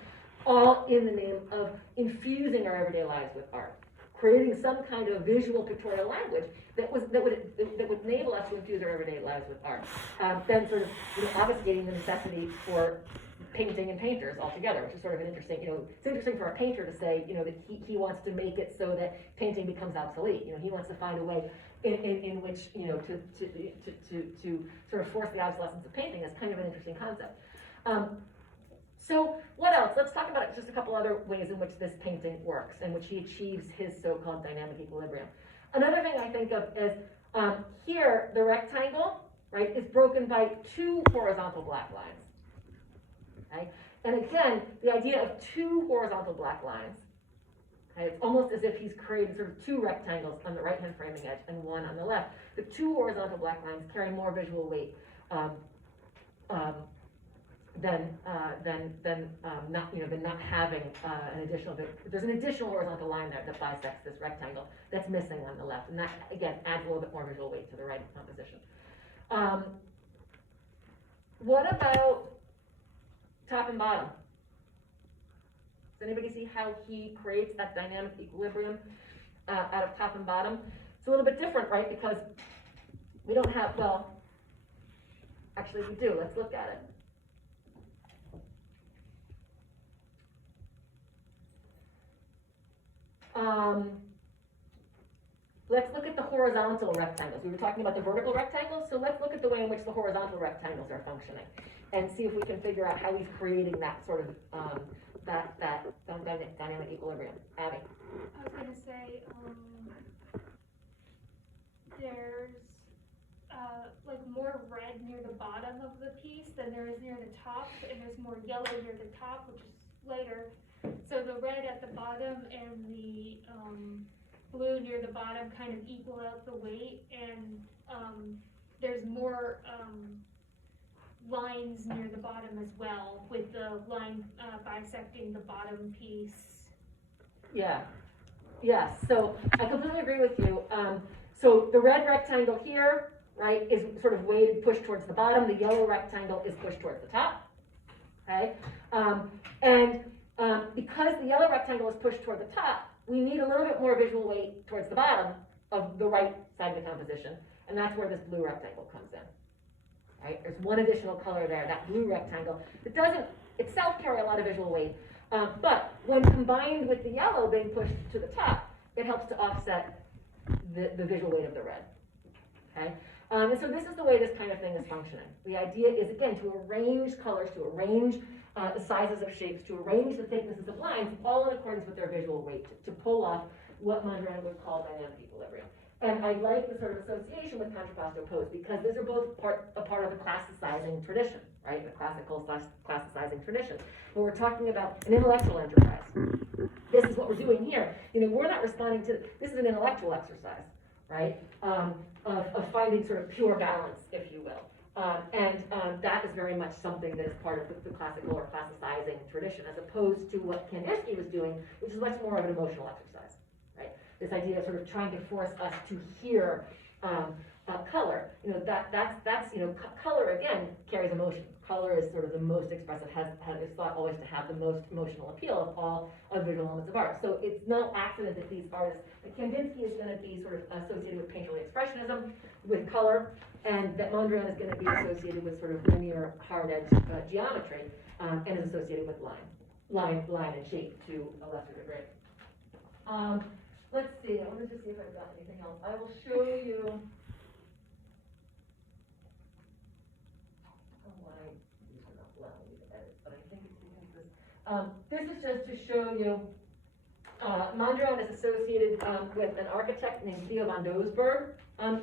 all in the name of infusing our everyday lives with art, creating some kind of visual pictorial language that would enable us to infuse our everyday lives with art. Then sort of obfuscating the necessity for painting and painters altogether, which is sort of an interesting, it's interesting for a painter to say, that he wants to make it so that painting becomes obsolete. He wants to find a way in which, to sort of force the obsolescence of painting is kind of an interesting concept. So what else? Let's talk about just a couple other ways in which this painting works, in which he achieves his so-called dynamic equilibrium. Another thing I think of is, here, the rectangle, right, is broken by two horizontal black lines. Okay? And again, the idea of two horizontal black lines, okay, it's almost as if he's created sort of two rectangles on the right-hand framing edge and one on the left. The two horizontal black lines carry more visual weight than not having an additional. There's an additional horizontal line there that bisects this rectangle that's missing on the left, and that again adds a little bit more visual weight to the right composition. What about top and bottom? Does anybody see how he creates that dynamic equilibrium out of top and bottom? It's a little bit different, right? Because we don't have, well, actually we do. Let's look at it. Let's look at the horizontal rectangles. We were talking about the vertical rectangles, so let's look at the way in which the horizontal rectangles are functioning and see if we can figure out how he's creating that sort of that dynamic equilibrium. Abby. I was gonna say, there's, like more red near the bottom of the piece than there is near the top, and there's more yellow near the top, which is lighter. So the red at the bottom and the, blue near the bottom kind of equal out the weight, and, there's more, lines near the bottom as well, with the line, bisecting the bottom piece. Yeah. Yes. So I completely agree with you. So the red rectangle here, right, is sort of weighted, pushed towards the bottom. The yellow rectangle is pushed towards the top. Okay. Because the yellow rectangle is pushed toward the top, we need a little bit more visual weight towards the bottom of the right side of the composition, and that's where this blue rectangle comes in. Right? There's one additional color there, that blue rectangle. It doesn't itself carry a lot of visual weight, but when combined with the yellow being pushed to the top, it helps to offset the visual weight of the red. Okay? And so this is the way this kind of thing is functioning. The idea is, again, to arrange colors, to arrange the sizes of shapes, to arrange the thicknesses of lines, all in accordance with their visual weight, to pull off what Mondrian would call dynamic equilibrium. And I like the sort of association with contrapposto pose because these are both a part of the classicizing tradition, right? The classical classicizing tradition. When we're talking about an intellectual enterprise, this is what we're doing here. You know, we're not responding to, this is an intellectual exercise, right? Of finding sort of pure balance, if you will. That is very much something that is part of the classical or classicizing tradition, as opposed to what Kandinsky was doing, which is much more of an emotional exercise, right? This idea of sort of trying to force us to hear color. You know, that's you know, color again carries emotion. Color is sort of the most expressive, is thought always to have the most emotional appeal of all of visual elements of art. So it's no accident that these artists, that Kandinsky is going to be sort of associated with painterly expressionism, with color, and that Mondrian is going to be associated with sort of linear, hard-edged geometry, and is associated with line and shape to a lesser degree. Let's see, I want to just see if I've got anything else. I will show you. These are not allowing me to edit, but I think it's because this is just to show you. Mondrian is associated with an architect named Theo van Doesburg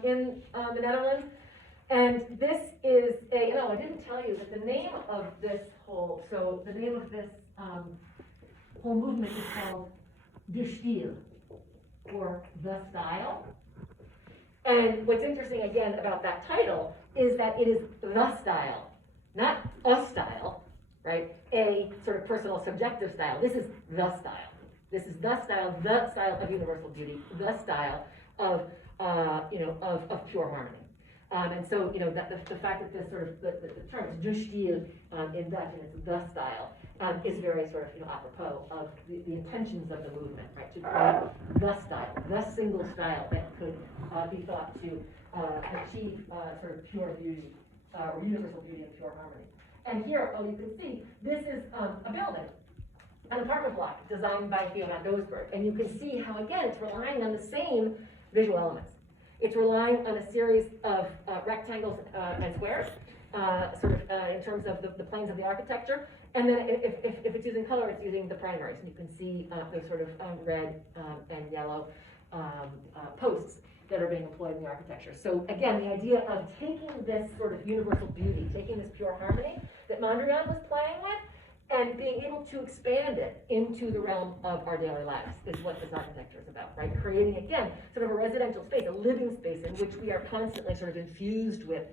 in the Netherlands. And this is I didn't tell you that the name of this whole movement is called De Stil, or the style. And what's interesting again about that title is that it is the style, not a style, right? A sort of personal subjective style. This is the style. This is the style of universal beauty, the style of pure harmony. And so, you know, the fact that this sort of, the term is de Stil in Dutch, and it's the style, is very sort of, you know, apropos of the intentions of the movement, right? To create the style, the single style that could be thought to achieve sort of pure beauty, or universal beauty and pure harmony. And here, you can see, this is a building, an apartment block designed by Theo van Doesburg. And you can see how, again, it's relying on the same visual elements. It's relying on a series of rectangles and squares, in terms of the planes of the architecture. And then if it's using color, it's using the primaries. And you can see those sort of red and yellow posts that are being employed in the architecture. So again, the idea of taking this sort of universal beauty, taking this pure harmony that Mondrian was playing with, and being able to expand it into the realm of our daily lives is what this architecture is about, right? Creating, again, sort of a residential space, a living space in which we are constantly sort of infused with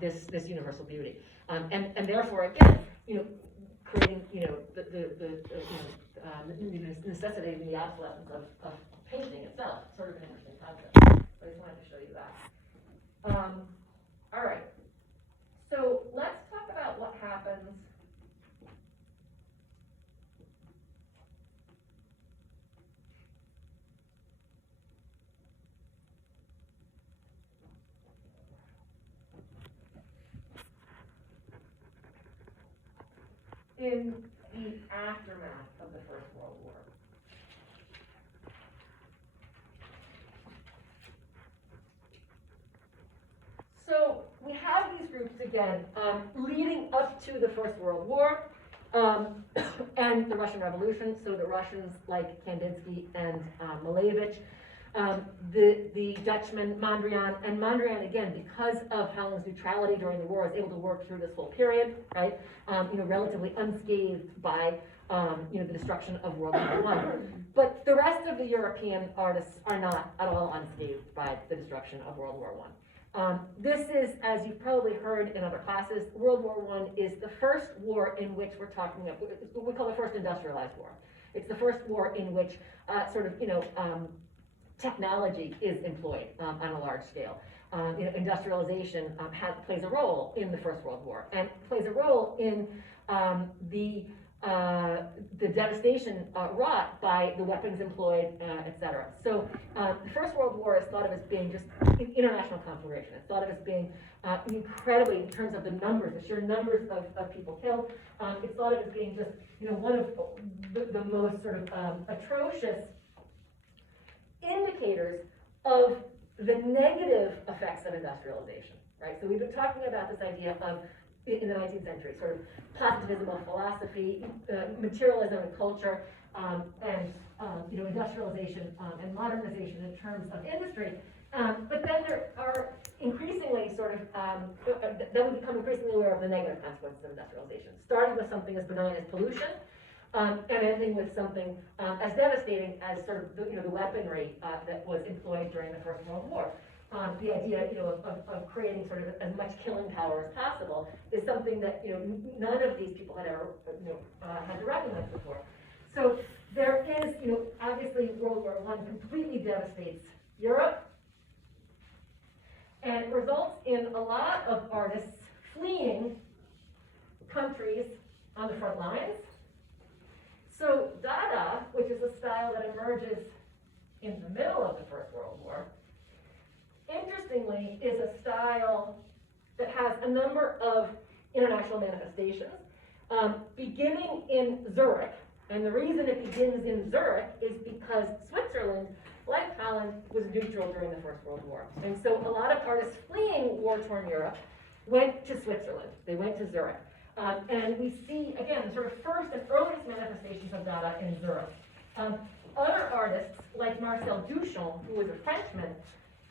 this universal beauty. And therefore, again, you know, creating, you know, the necessity and the obsolescence of painting itself. Sort of an interesting concept. I just wanted to show you that. All right. So let's talk about what happens in the aftermath of the First World War. So we have these groups again, leading up to the First World War, and the Russian Revolution. So the Russians like Kandinsky and Malevich, the Dutchman Mondrian, and Mondrian again, because of Holland's neutrality during the war, is able to work through this whole period, right? Relatively unscathed by the destruction of World War I. But the rest of the European artists are not at all unscathed by the destruction of World War I. This is, as you've probably heard in other classes, World War I is the first war in which we're talking about, what we call the first industrialized war. It's the first war in which technology is employed on a large scale. Industrialization plays a role in the First World War and plays a role in the devastation wrought by the weapons employed, etc. So the First World War is thought of as being just an international conflagration. It's thought of as being incredibly, in terms of the numbers, the sheer numbers of people killed. It's thought of as being just one of the most sort of atrocious indicators of the negative effects of industrialization, right? So we've been talking about this idea of, in the 19th century, sort of positivism of philosophy, materialism and culture, and industrialization and modernization in terms of industry. But then there are increasingly then we become increasingly aware of the negative consequences of industrialization, starting with something as benign as pollution, and ending with something as devastating as sort of the weaponry that was employed during the First World War. The idea, of creating sort of as much killing power as possible is something that none of these people had ever had to reckon with before. So there is, obviously World War I completely devastates Europe, and results in a lot of artists fleeing countries on the front lines. So Dada, which is a style that emerges in the middle of the First World War, interestingly, is a style that has a number of international manifestations, beginning in Zurich. And the reason it begins in Zurich is because Switzerland, like Holland, was neutral during the First World War. And so a lot of artists fleeing war-torn Europe went to Switzerland. They went to Zurich. And we see, again, the sort of first and earliest manifestations of Dada in Zurich. Other artists, like Marcel Duchamp, who was a Frenchman,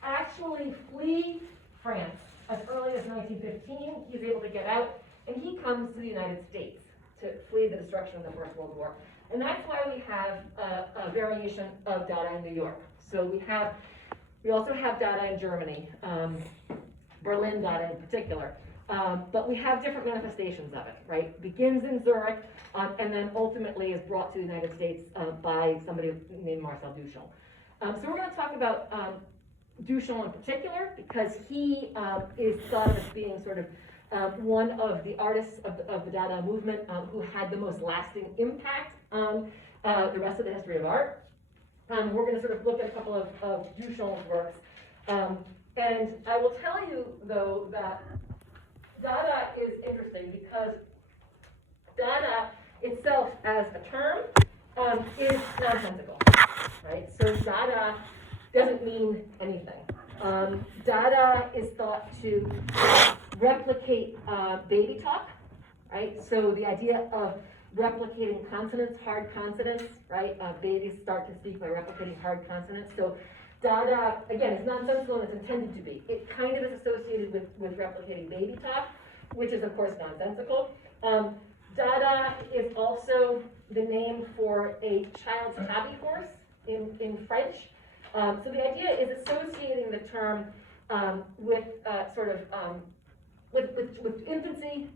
actually flee France as early as 1915. He's able to get out, and he comes to the United States to flee the destruction of the First World War. And that's why we have a variation of Dada in New York. So we also have Dada in Germany, Berlin Dada in particular. But we have different manifestations of it, right? Begins in Zurich, and then ultimately is brought to the United States by somebody named Marcel Duchamp. So we're going to talk about Duchamp in particular, because he is thought of as being sort of one of the artists of the Dada movement who had the most lasting impact on the rest of the history of art. We're going to sort of look at a couple of Duchamp's works. And I will tell you, though, that Dada is interesting because Dada itself as a term is nonsensical, right? So Dada doesn't mean anything. Dada is thought to replicate baby talk, right? So the idea of replicating consonants, hard consonants, right? Babies start to speak by replicating hard consonants. So Dada, again, is nonsensical and it's intended to be. It kind of is associated with replicating baby talk, which is of course nonsensical. Dada is also the name for a child's hobby horse in French. So the idea is associating the term with with infancy,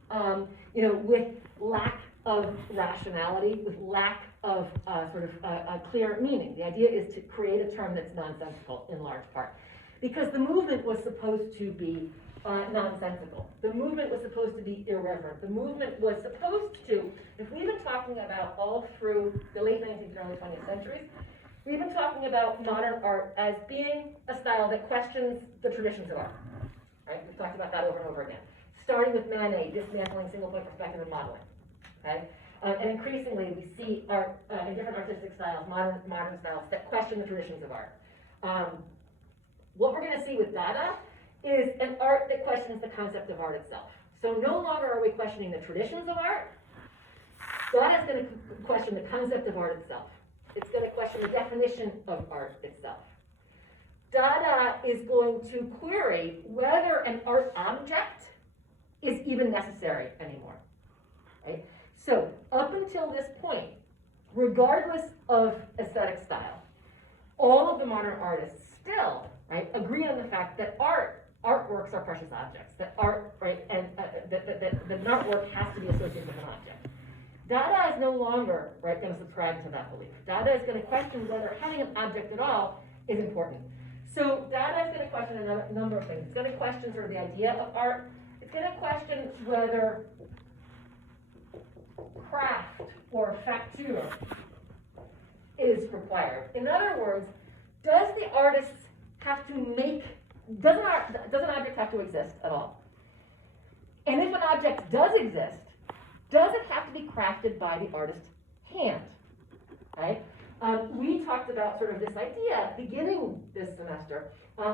with lack of rationality, with lack of a clear meaning. The idea is to create a term that's nonsensical in large part, because the movement was supposed to be nonsensical. The movement was supposed to be irreverent. The movement was supposed to, if we've been talking about all through the late 19th and early 20th centuries, we've been talking about modern art as being a style that questions the traditions of art, right? We've talked about that over and over again. Starting with Manet, dismantling single point perspective and modeling, okay? And increasingly, we see art in different artistic styles, modern styles, that question the traditions of art. What we're gonna see with Dada is an art that questions the concept of art itself. So no longer are we questioning the traditions of art. Dada is gonna question the concept of art itself. It's gonna question the definition of art itself. Dada is going to query whether an art object is even necessary anymore, right? So up until this point, regardless of aesthetic style, all of the modern artists still, right, agree on the fact that artworks are precious objects, that art, right, and that an artwork has to be associated with an object. Dada is no longer, right, going to subscribe to that belief. Dada is going to question whether having an object at all is important. So Dada is going to question a number of things. It's going to question sort of the idea of art. It's going to question whether craft or facture is required. In other words, does the artist have to make, does an object have to exist at all? And if an object does exist, does it have to be crafted by the artist's hand, right? We talked about sort of this idea beginning this semester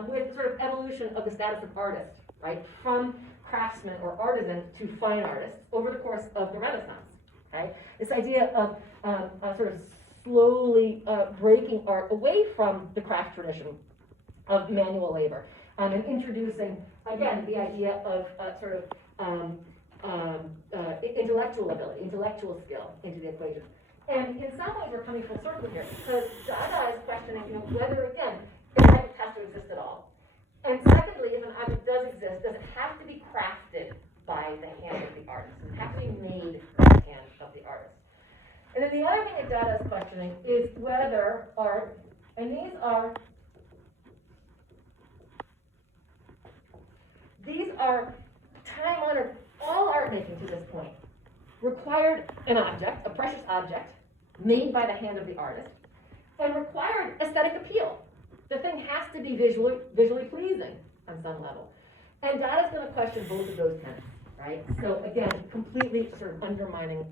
with sort of evolution of the status of artist, right? From craftsman or artisan to fine artist over the course of the Renaissance, right? This idea of sort of slowly breaking art away from the craft tradition of manual labor and introducing, again, the idea of sort of intellectual ability, intellectual skill into the equation. And in some ways, we're coming full circle here because Dada is questioning, whether, again, an object has to exist at all. And secondly, if an object does exist, does it have to be crafted by the hand of the artist? Does it have to be made by the hand of the artist? And then the other thing that Dada is questioning is whether art, and these are time-honored, all art making to this point required an object, a precious object, made by the hand of the artist, and required aesthetic appeal. The thing has to be visually pleasing on some level. And Dada is going to question both of those tenets, right? So again, completely sort of undermining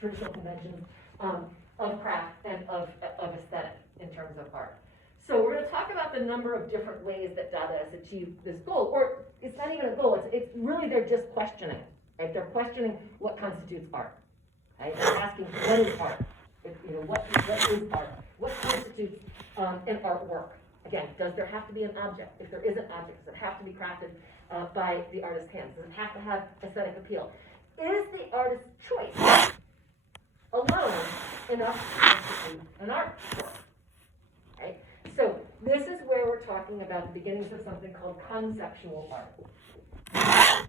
traditional conventions of craft and of aesthetic in terms of art. So we're going to talk about the number of different ways that Dada has achieved this goal, or it's not even a goal, it's really they're just questioning. Right? They're questioning what constitutes art. Right? They're asking, what is art? What is art? What constitutes an artwork? Again, does there have to be an object? If there is an object, does it have to be crafted by the artist's hands? Does it have to have aesthetic appeal? Is the artist's choice alone enough to constitute an artwork? Right? So this is where we're talking about the beginnings of something called conceptual art.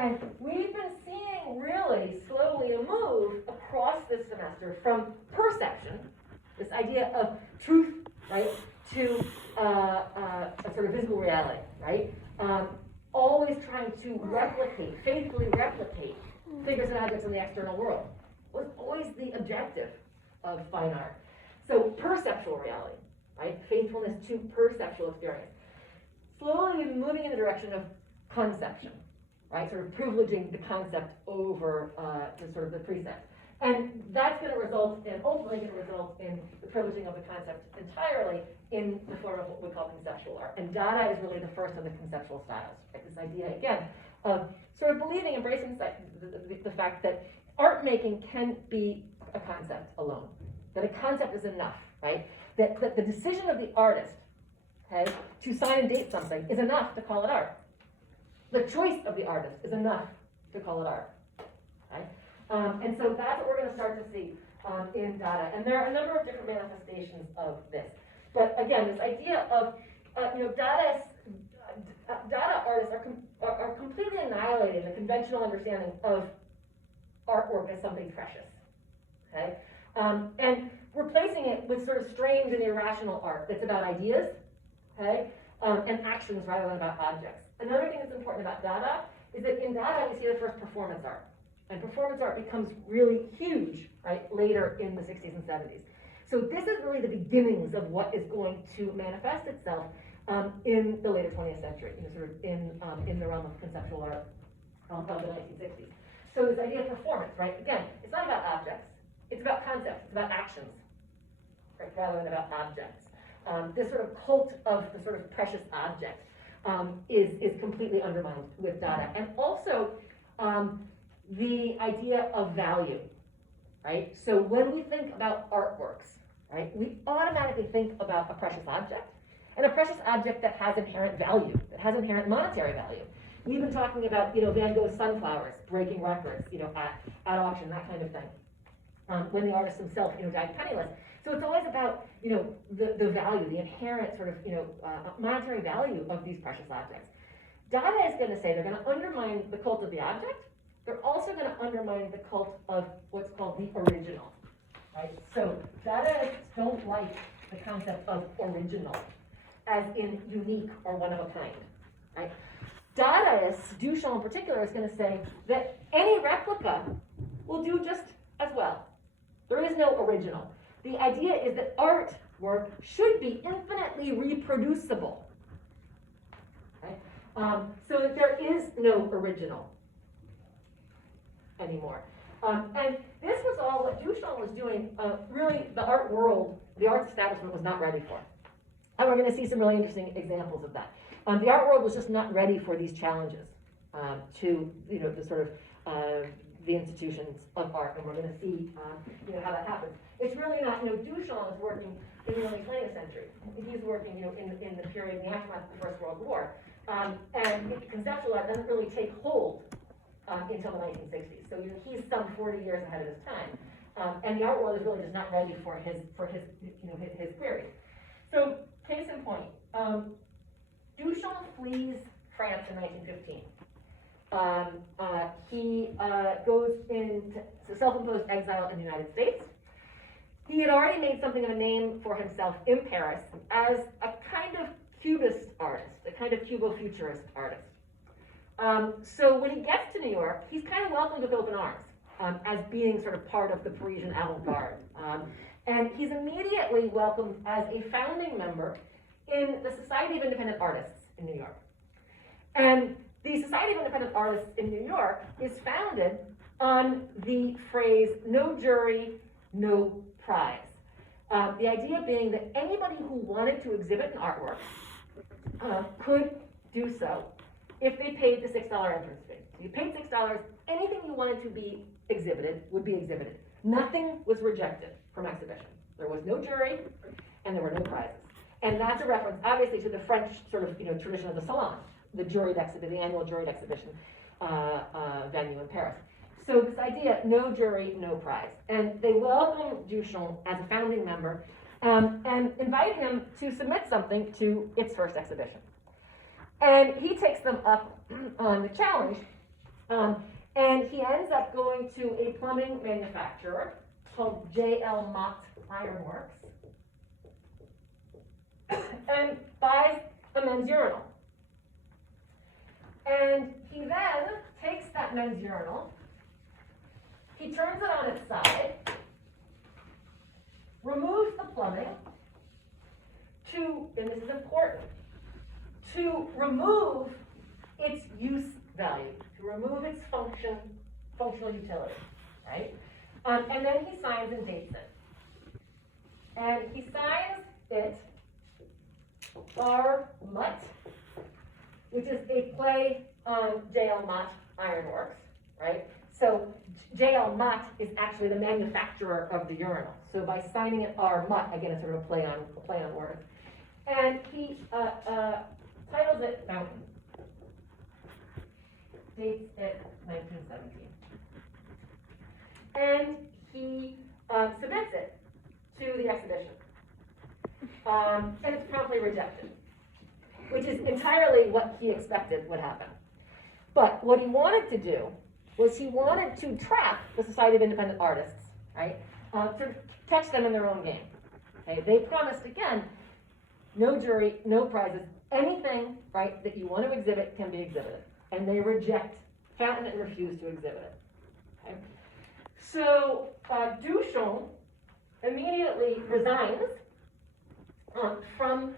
And we've been seeing really slowly a move across this semester from perception, this idea of truth, right, to a sort of visible reality, right? Always trying to replicate, faithfully replicate figures and objects in the external world was always the objective of fine art. So perceptual reality, right? Faithfulness to perceptual experience. Slowly moving in the direction of conception. Right, sort of privileging the concept over the sort of the precept. And that's going to result in, ultimately going to result in the privileging of the concept entirely in the form of what we call conceptual art. And Dada is really the first of the conceptual styles. Right? This idea, again, of sort of believing, embracing the fact that art making can be a concept alone. That a concept is enough, right? That the decision of the artist, okay, to sign and date something is enough to call it art. The choice of the artist is enough to call it art, right? And so that's what we're going to start to see in Dada. And there are a number of different manifestations of this. But again, this idea of, Dada artists are completely annihilating the conventional understanding of artwork as something precious, okay? And replacing it with sort of strange and irrational art that's about ideas, okay? And actions rather than about objects. Another thing that's important about Dada is that in Dada you see the first performance art. And performance art becomes really huge, right, later in the 60s and 70s. So this is really the beginnings of what is going to manifest itself in the later 20th century, sort of in the realm of conceptual art of the 1960s. So this idea of performance, right? Again, it's not about objects. It's about concepts. It's about actions, right? Rather than about objects. This sort of cult of the sort of precious object is completely undermined with Dada. And also the idea of value, right? So when we think about artworks, right, we automatically think about a precious object, and a precious object that has inherent value, that has inherent monetary value. We've been talking about, Van Gogh's sunflowers breaking records, at auction, that kind of thing. When the artist himself, died penniless. So it's always about, the value, the inherent sort of, monetary value of these precious objects. Dada is going to say they're going to undermine the cult of the object. They're also going to undermine the cult of what's called the original, right? So Dadaists don't like the concept of original, as in unique or one of a kind, right? Dadaists, Duchamp in particular, is going to say that any replica will do just as well. There is no original. The idea is that artwork should be infinitely reproducible, right? So that there is no original anymore. And this was all what Duchamp was doing, really the art world, the arts establishment was not ready for. And we're going to see some really interesting examples of that. The art world was just not ready for these challenges to, the sort of the institutions of art, and we're going to see, how that happens. It's really not, Duchamp is working in the early 20th century. He's working, in the period, in the aftermath of the First World War. And conceptual art doesn't really take hold until the 1960s. So he's some 40 years ahead of his time. And the art world is really just not ready for his queries. So, case in point, Duchamp flees France in 1915. He goes into self-imposed exile in the United States. He had already made something of a name for himself in Paris as a kind of cubist artist, a kind of cubo-futurist artist. So when he gets to New York, he's kind of welcomed with open arms as being sort of part of the Parisian avant-garde. And he's immediately welcomed as a founding member in the Society of Independent Artists in New York. And the Society of Independent Artists in New York is founded on the phrase, no jury, no prize. The idea being that anybody who wanted to exhibit an artwork could do so if they paid the $6 entrance fee. So you paid $6, anything you wanted to be exhibited would be exhibited. Nothing was rejected from exhibition. There was no jury, and there were no prizes. And that's a reference, obviously, to the French sort of, tradition of the salon, the annual juried exhibition venue in Paris. So this idea, no jury, no prize. And they welcome Duchamp as a founding member and invite him to submit something to its first exhibition. And he takes them up on the challenge, and he ends up going to a plumbing manufacturer called J.L. Mott Ironworks and buys a men's urinal. And he then takes that men's urinal, he turns it on its side, removes the plumbing and this is important, to remove its use value, to remove its functional utility, right? And then he signs and dates it. And he signs it R. Mutt, which is a play on J.L. Mott Ironworks, right? So J.L. Mott is actually the manufacturer of the urinal. So by signing it R. Mutt, again, it's sort of a play on words. And he titles it Fountain. Dates it 1917. And he submits it to the exhibition. And it's promptly rejected, which is entirely what he expected would happen. But what he wanted to do was he wanted to trap the Society of Independent Artists, right? To catch them in their own game. Okay? They promised, again, no jury, no prizes, anything, right, that you want to exhibit can be exhibited. And they reject Fountain and refuse to exhibit it. Okay? So Duchamp immediately resigns from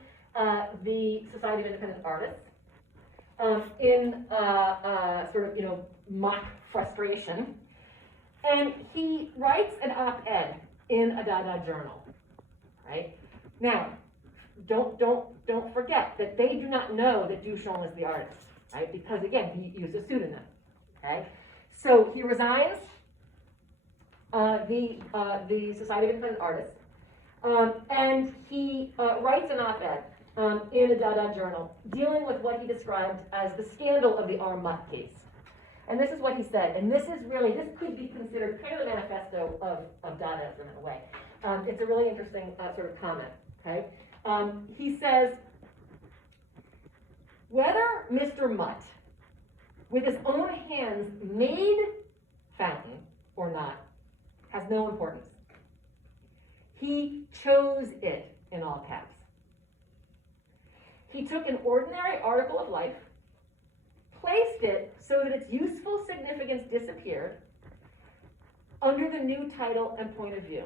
the Society of Independent Artists in sort of, mock frustration, and he writes an op-ed in a Dada journal, right? Now, don't forget that they do not know that Duchamp is the artist, right? Because again, he used a pseudonym, okay? So he resigns the Society of Independent Artists, and he writes an op-ed in a Dada journal dealing with what he described as the scandal of the Armut case. And this is what he said, and this could be considered kind of the manifesto of Dadaism in a way. It's a really interesting sort of comment, okay? He says, whether Mr. Mutt, with his own hands, made Fountain or not, has no importance. He chose it, in all caps. He took an ordinary article of life, placed it so that its useful significance disappeared under the new title and point of view,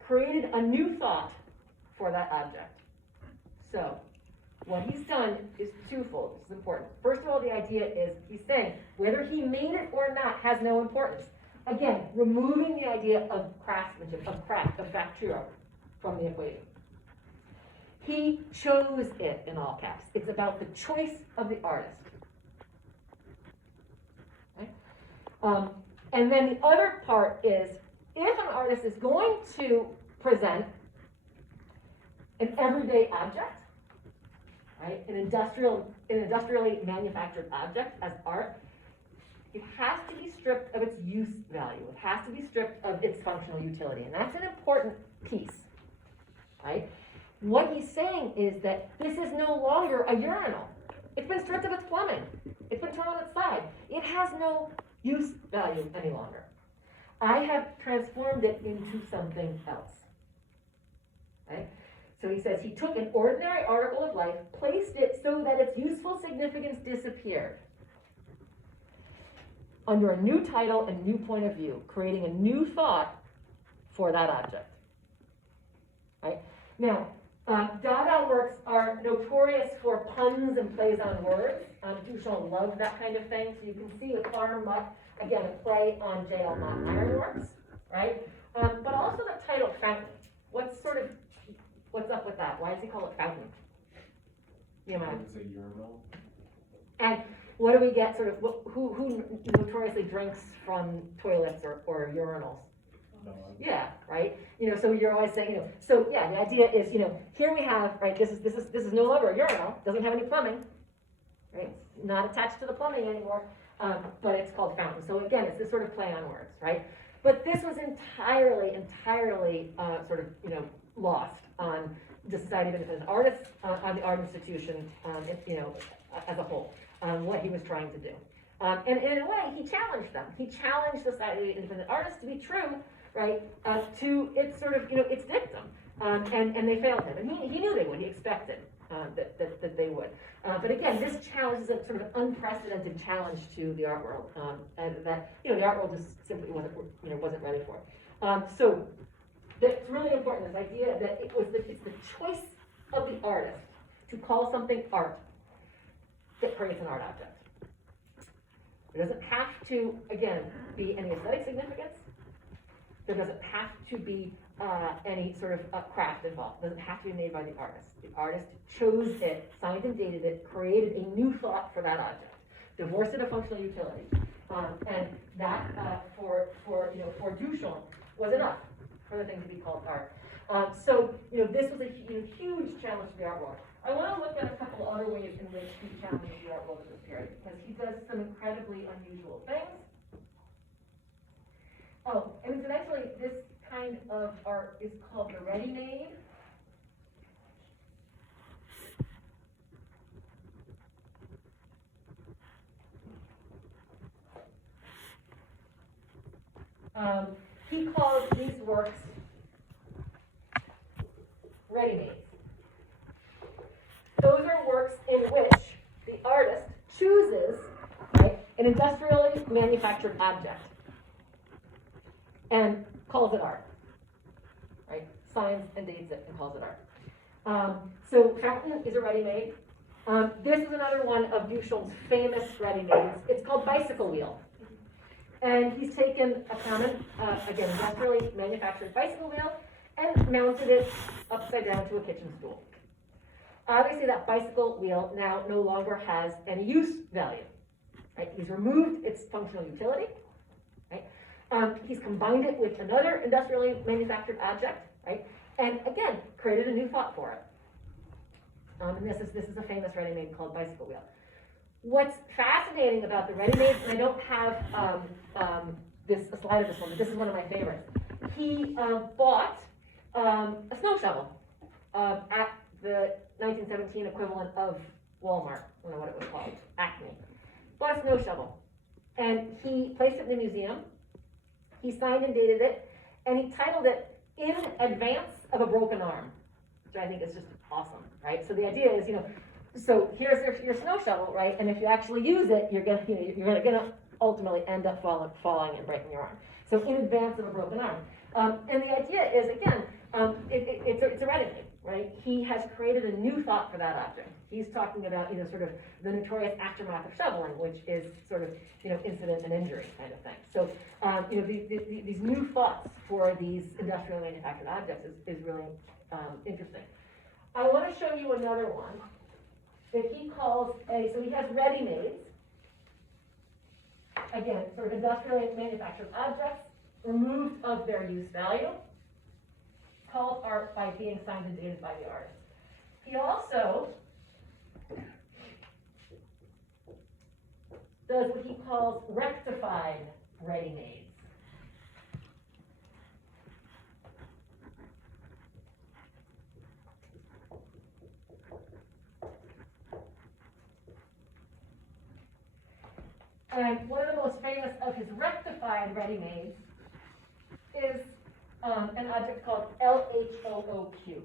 created a new thought for that object. So, what he's done is twofold. This is important. First of all, the idea is he's saying whether he made it or not has no importance. Again, removing the idea of craftsmanship, of craft, of factura from the equation. He chose it, in all caps. It's about the choice of the artist. Okay? And then the other part is, if an artist is going to present an everyday object, right, an industrially manufactured object as art, it has to be stripped of its use value. It has to be stripped of its functional utility, and that's an important piece, right? What he's saying is that this is no longer a urinal. It's been stripped of its plumbing. It's been turned on its side. It has no use value any longer. I have transformed it into something else. Okay? So he says he took an ordinary article of life, placed it so that its useful significance disappeared under a new title and new point of view, creating a new thought for that object. Right? Now, Dada works are notorious for puns and plays on words. Duchamp loved that kind of thing. So you can see with Armut, again, a play on J.L. Mott Ironworks, right? But also the title Fountain. What's up with that? Why does he call it Fountain? You know, It's a urinal. and what do we get sort of, who notoriously drinks from toilets or urinals? Yeah, right? You know, so you're always saying, you know, so yeah, the idea is, you know, here we have, right, this is no longer a urinal, doesn't have any plumbing, right? It's not attached to the plumbing anymore, but it's called Fountain. So again, it's this sort of play on words, right? But this was entirely sort of, you know, lost on the Society of Independent Artists, on the Art Institution, you know, as a whole, what he was trying to do. And in a way, he challenged them. He challenged the Society of Independent Artists to be true, right, to its sort of, you know, its dictum. And they failed him. And he knew they would. He expected that they would. But again, this challenge is a sort of unprecedented challenge to the art world, and that, you know, the art world just simply wasn't ready for. So it's really important, this idea that it's the choice of the artist to call something art that creates an art object. There doesn't have to, again, be any aesthetic significance. There doesn't have to be any sort of craft involved. It doesn't have to be made by the artist. The artist chose it, signed and dated it, created a new thought for that object, divorced it of functional utility, and that for Duchamp was enough for the thing to be called art. So you know, this was a huge challenge to the art world. I want to look at a couple other ways in which he challenged the art world in this period, because he does some incredibly unusual things. Oh, and incidentally, this kind of art is called the ready-made. He calls these works ready-made. Those are works in which the artist chooses, right, an industrially manufactured object and calls it art, right? Signs and dates it and calls it art. So Fountain is a ready-made. This is another one of Duchamp's famous ready-mades. It's called Bicycle Wheel. And he's taken a common, again, industrially manufactured bicycle wheel and mounted it upside down to a kitchen stool. Obviously, that bicycle wheel now no longer has any use value. Right? He's removed its functional utility. Right? He's combined it with another industrially manufactured object, right? And again, created a new thought for it. And this is a famous ready-made called Bicycle Wheel. What's fascinating about the ready-made, and I don't have a slide of this one, but this is one of my favorites. He bought a snow shovel at the 1917 equivalent of Walmart. I don't know what it was called, Acme. Bought a snow shovel, and he placed it in the museum. He signed and dated it, and he titled it "In Advance of a Broken Arm," which I think is just awesome, right? So the idea is, so here's your snow shovel, right? And if you actually use it, you're gonna ultimately end up falling and breaking your arm. So in advance of a broken arm. And the idea is, again, it's a ready-made, right? He has created a new thought for that object. He's talking about, sort of the notorious aftermath of shoveling, which is sort of, incident and injury kind of thing. So, these new thoughts for these industrial manufactured objects is really interesting. I want to show you another one that he calls so he has ready-mades, again, sort of industrially manufactured objects, removed of their use value, called art by being signed and dated by the artist. He also does what he calls rectified ready-mades. And one of the most famous of his rectified ready-mades is an object called LHOOQ.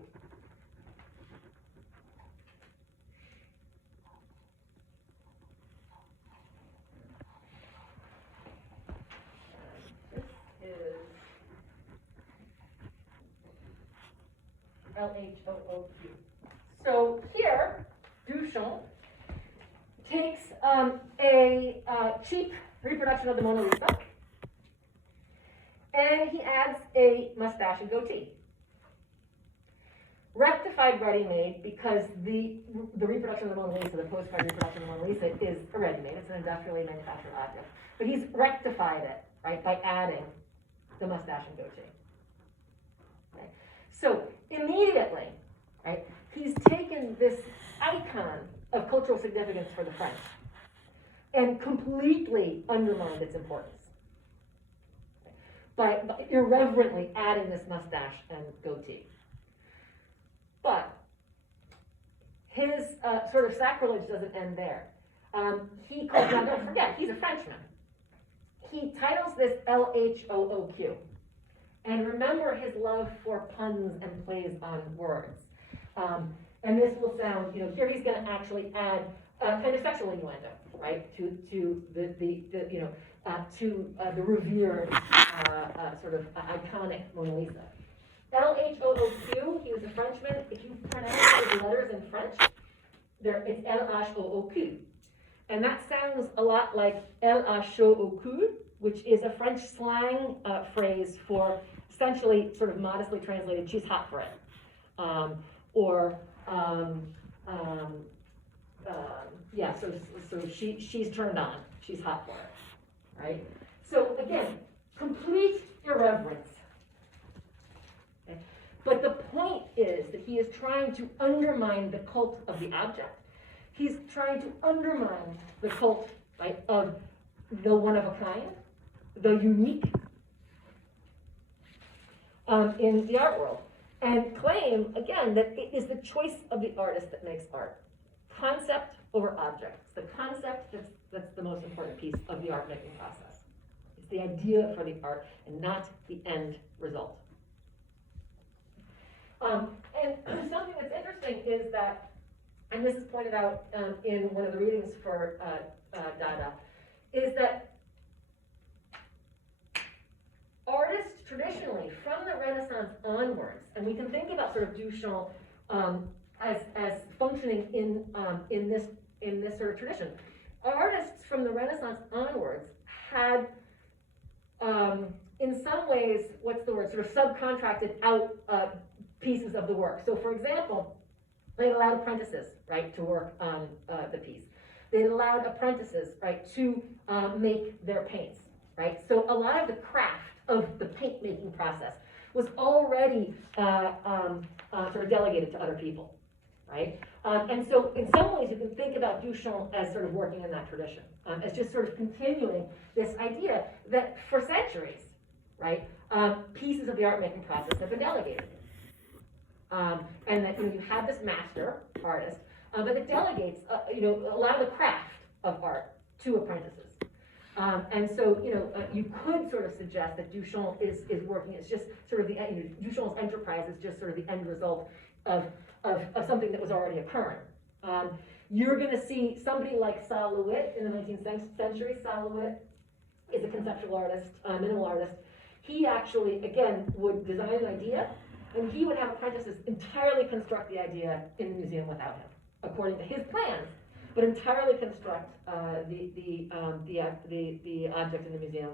This is LHOOQ. So here, Duchamp takes a cheap reproduction of the Mona Lisa, and he adds a mustache and goatee. Rectified ready-made, because the reproduction of the Mona Lisa, the postcard reproduction of the Mona Lisa, is a ready-made. It's an industrially manufactured object. But he's rectified it, right, by adding the mustache and goatee. Okay. So immediately, right, he's taken this icon of cultural significance for the French and completely undermined its importance by irreverently adding this mustache and goatee. But his sort of sacrilege doesn't end there. He calls, now don't forget, he's a Frenchman. He titles this LHOOQ. And remember his love for puns and plays on words. And this will sound, here he's going to actually add kind of sexual innuendo, right, to the revered sort of iconic Mona Lisa. LHOOQ, he was a Frenchman. If you pronounce the letters in French, it's LHOOQ. And that sounds a lot like LHOOQ, which is a French slang phrase for essentially sort of modestly translated, she's hot for it. So she's turned on, she's hot for it, right? So again, complete irreverence. Okay? But the point is that he is trying to undermine the cult of the object. He's trying to undermine the cult, right, of the one of a kind, the unique in the art world. And claim, again, that it is the choice of the artist that makes art. Concept over object. It's the concept that's the most important piece of the art making process. It's the idea for the art and not the end result. And something that's interesting is that, and this is pointed out in one of the readings for Dada, is that artists traditionally, from the Renaissance onwards, and we can think about sort of Duchamp as functioning in this sort of tradition. Artists from the Renaissance onwards had, in some ways, what's the word, sort of subcontracted out pieces of the work. So for example, they allowed apprentices, right, to work on the piece. They allowed apprentices, right, to make their paints, right? So a lot of the craft of the paint making process was already sort of delegated to other people, right? And so in some ways you can think about Duchamp as sort of working in that tradition, as just sort of continuing this idea that for centuries, right, pieces of the art making process have been delegated. And that you have this master artist, but it delegates, a lot of the craft of art to apprentices. And so, you could sort of suggest that Duchamp is working, it's just sort of Duchamp's enterprise is just sort of the end result of something that was already occurring. You're gonna see somebody like Sol LeWitt in the 19th century. Sol LeWitt is a conceptual artist, minimal artist. He actually, again, would design an idea, and he would have apprentices entirely construct the idea in the museum without him, according to his plans, but entirely construct the object in the museum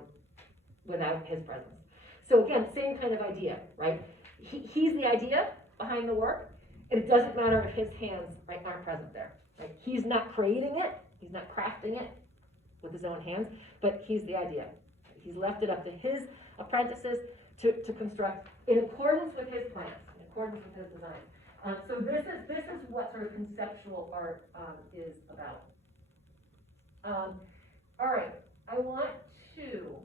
without his presence. So again, same kind of idea, right? He's the idea behind the work, and it doesn't matter if his hands, right, aren't present there. Right? He's not creating it, he's not crafting it with his own hands, but he's the idea. He's left it up to his apprentices to construct in accordance with his plans, in accordance with his design. So this is what sort of conceptual art is about. All right, I want to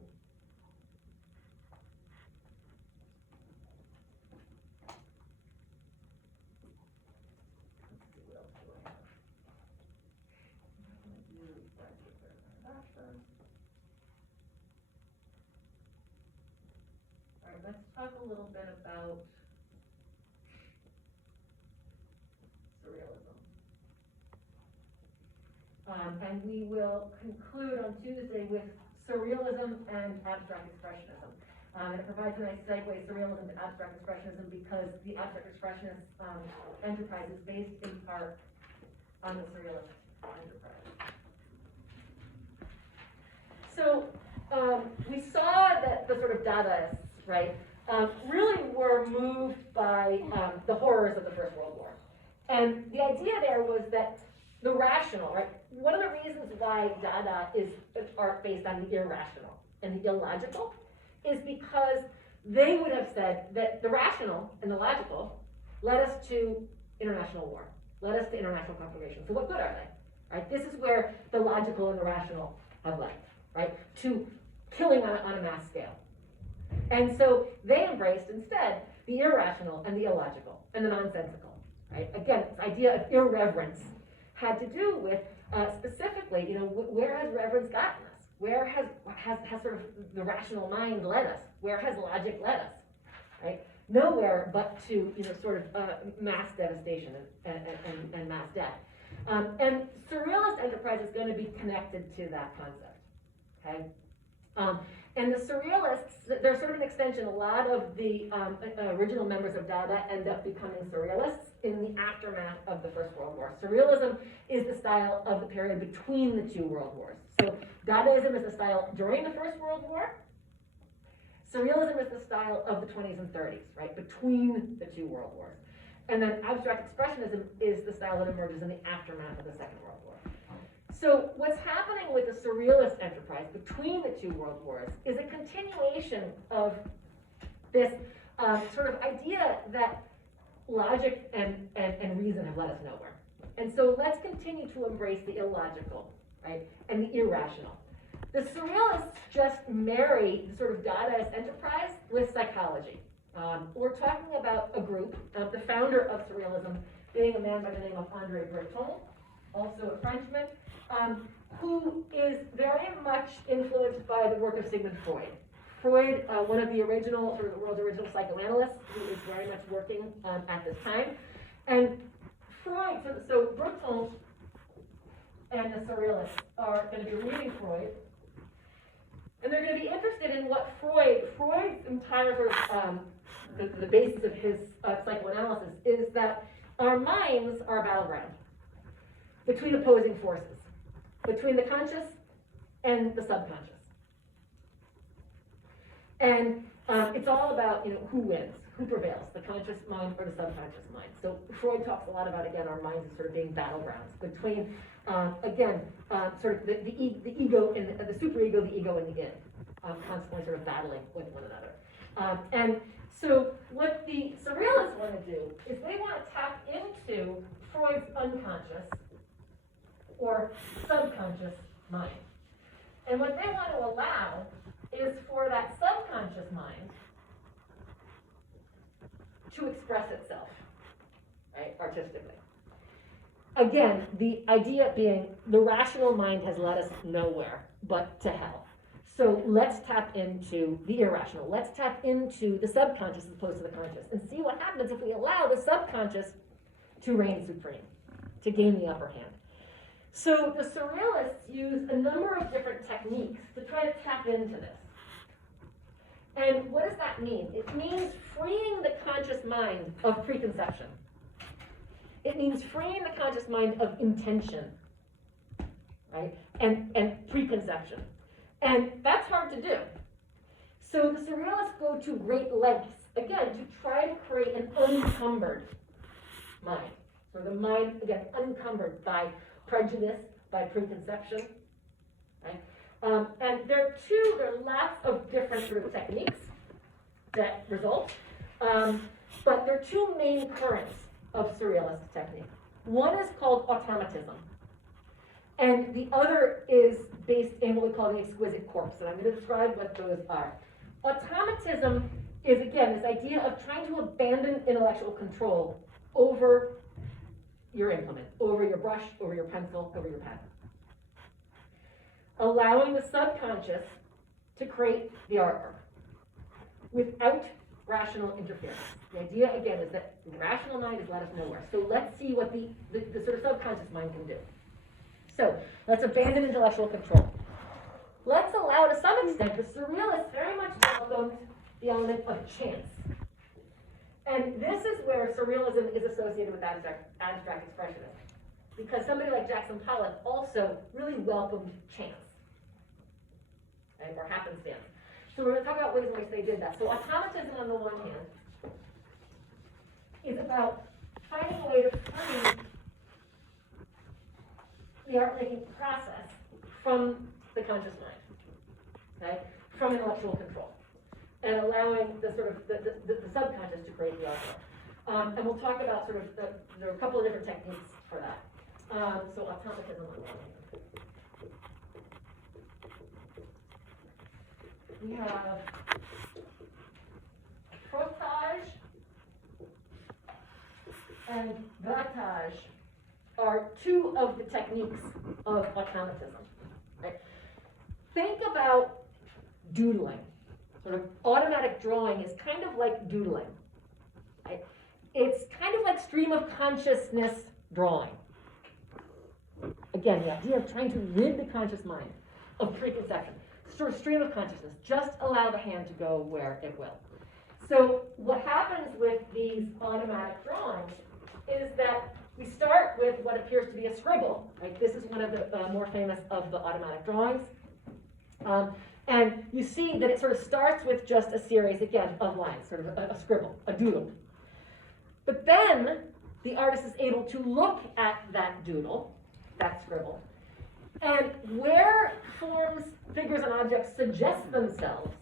let's talk a little bit about surrealism. And we will conclude on Tuesday with surrealism and abstract expressionism. And it provides a nice segue, surrealism to abstract expressionism, because the abstract expressionist enterprise is based in part on the surrealist enterprise. So we saw that the sort of Dadaists, right, really were moved by the horrors of the First World War. And the idea there was that the rational, right, one of the reasons why Dada is art based on the irrational and the illogical is because they would have said that the rational and the logical led us to international war, led us to international conflagration. So what good are they, right? This is where the logical and the rational have led, right, to killing on a mass scale. And so they embraced instead the irrational and the illogical and the nonsensical, right? Again, this idea of irreverence had to do with specifically, where has reverence gotten us? Where has sort of the rational mind led us? Where has logic led us, right? Nowhere but to, sort of mass devastation and mass death. And surrealist enterprise is going to be connected to that concept, okay? And the surrealists, they're sort of an extension. A lot of the original members of Dada end up becoming surrealists in the aftermath of the First World War. Surrealism is the style of the period between the two world wars. So Dadaism is the style during the First World War. Surrealism is the style of the 20s and 30s, right, between the two world wars. And then abstract expressionism is the style that emerges in the aftermath of the Second World War. So what's happening with the surrealist enterprise between the two world wars is a continuation of this sort of idea that logic and reason have led us nowhere. And so let's continue to embrace the illogical, right, and the irrational. The surrealists just marry the sort of Dadaist enterprise with psychology. We're talking about a group, the founder of surrealism being a man by the name of André Breton, also a Frenchman, who is very much influenced by the work of Sigmund Freud. Freud, one of the original, sort of the world's original psychoanalysts, who is very much working at this time. And Freud, so Breton and the surrealists are going to be reading Freud, and they're going to be interested in what Freud's entire sort of, the basis of his psychoanalysis is that Our minds are a battleground between opposing forces, between the conscious and the subconscious. And it's all about, who wins, who prevails, the conscious mind or the subconscious mind. So Freud talks a lot about, again, our minds as sort of being battlegrounds between, sort of the ego and the superego, the ego and the id, constantly sort of battling with one another. And so what the surrealists want to do is they want to tap into Freud's unconscious or subconscious mind. And what they want to allow is for that subconscious mind to express itself, right, artistically. Again, the idea being the rational mind has led us nowhere but to hell. So let's tap into the irrational. Let's tap into the subconscious as opposed to the conscious and see what happens if we allow the subconscious to reign supreme, to gain the upper hand. So the surrealists use a number of different techniques to try to tap into this. And what does that mean? It means freeing the conscious mind of preconception. It means freeing the conscious mind of intention, right? And preconception. And that's hard to do. So the surrealists go to great lengths, again, to try to create an unencumbered mind. So the mind, again, unencumbered by prejudice, by preconception, right? And there are lots of different sort of techniques that result, but there are two main currents of surrealist technique. One is called automatism, and the other is based in what we call the exquisite corpse, and I'm going to describe what those are. Automatism is, again, this idea of trying to abandon intellectual control over your implement, over your brush, over your pencil, over your pen. Allowing the subconscious to create the artwork without rational interference. The idea, again, is that the rational mind has led us nowhere. So let's see what the sort of subconscious mind can do. So let's abandon intellectual control. Let's allow, to some extent, the surrealists very much welcomed the element of chance. And this is where surrealism is associated with abstract expressionism. Because somebody like Jackson Pollock also really welcomed chance, right, or happenstance. So we're going to talk about ways in which they did that. So automatism, on the one hand, is about finding a way to free the art-making process from the conscious mind, okay, from intellectual control, and allowing the sort of the subconscious to create the artwork. And we'll talk about sort of there are a couple of different techniques for that. So automatism on the one hand. We have frottage and grattage are two of the techniques of automatism. Right? Think about doodling. Sort of automatic drawing is kind of like doodling. Right? It's kind of like stream of consciousness drawing. Again, the idea of trying to rid the conscious mind of preconception. Sort of stream of consciousness. Just allow the hand to go where it will. So what happens with these automatic drawings is that we start with what appears to be a scribble. Right? This is one of the more famous of the automatic drawings. And you see that it sort of starts with just a series, again, of lines, sort of a scribble, a doodle. But then the artist is able to look at that doodle, that scribble, and where forms, figures, and objects suggest themselves,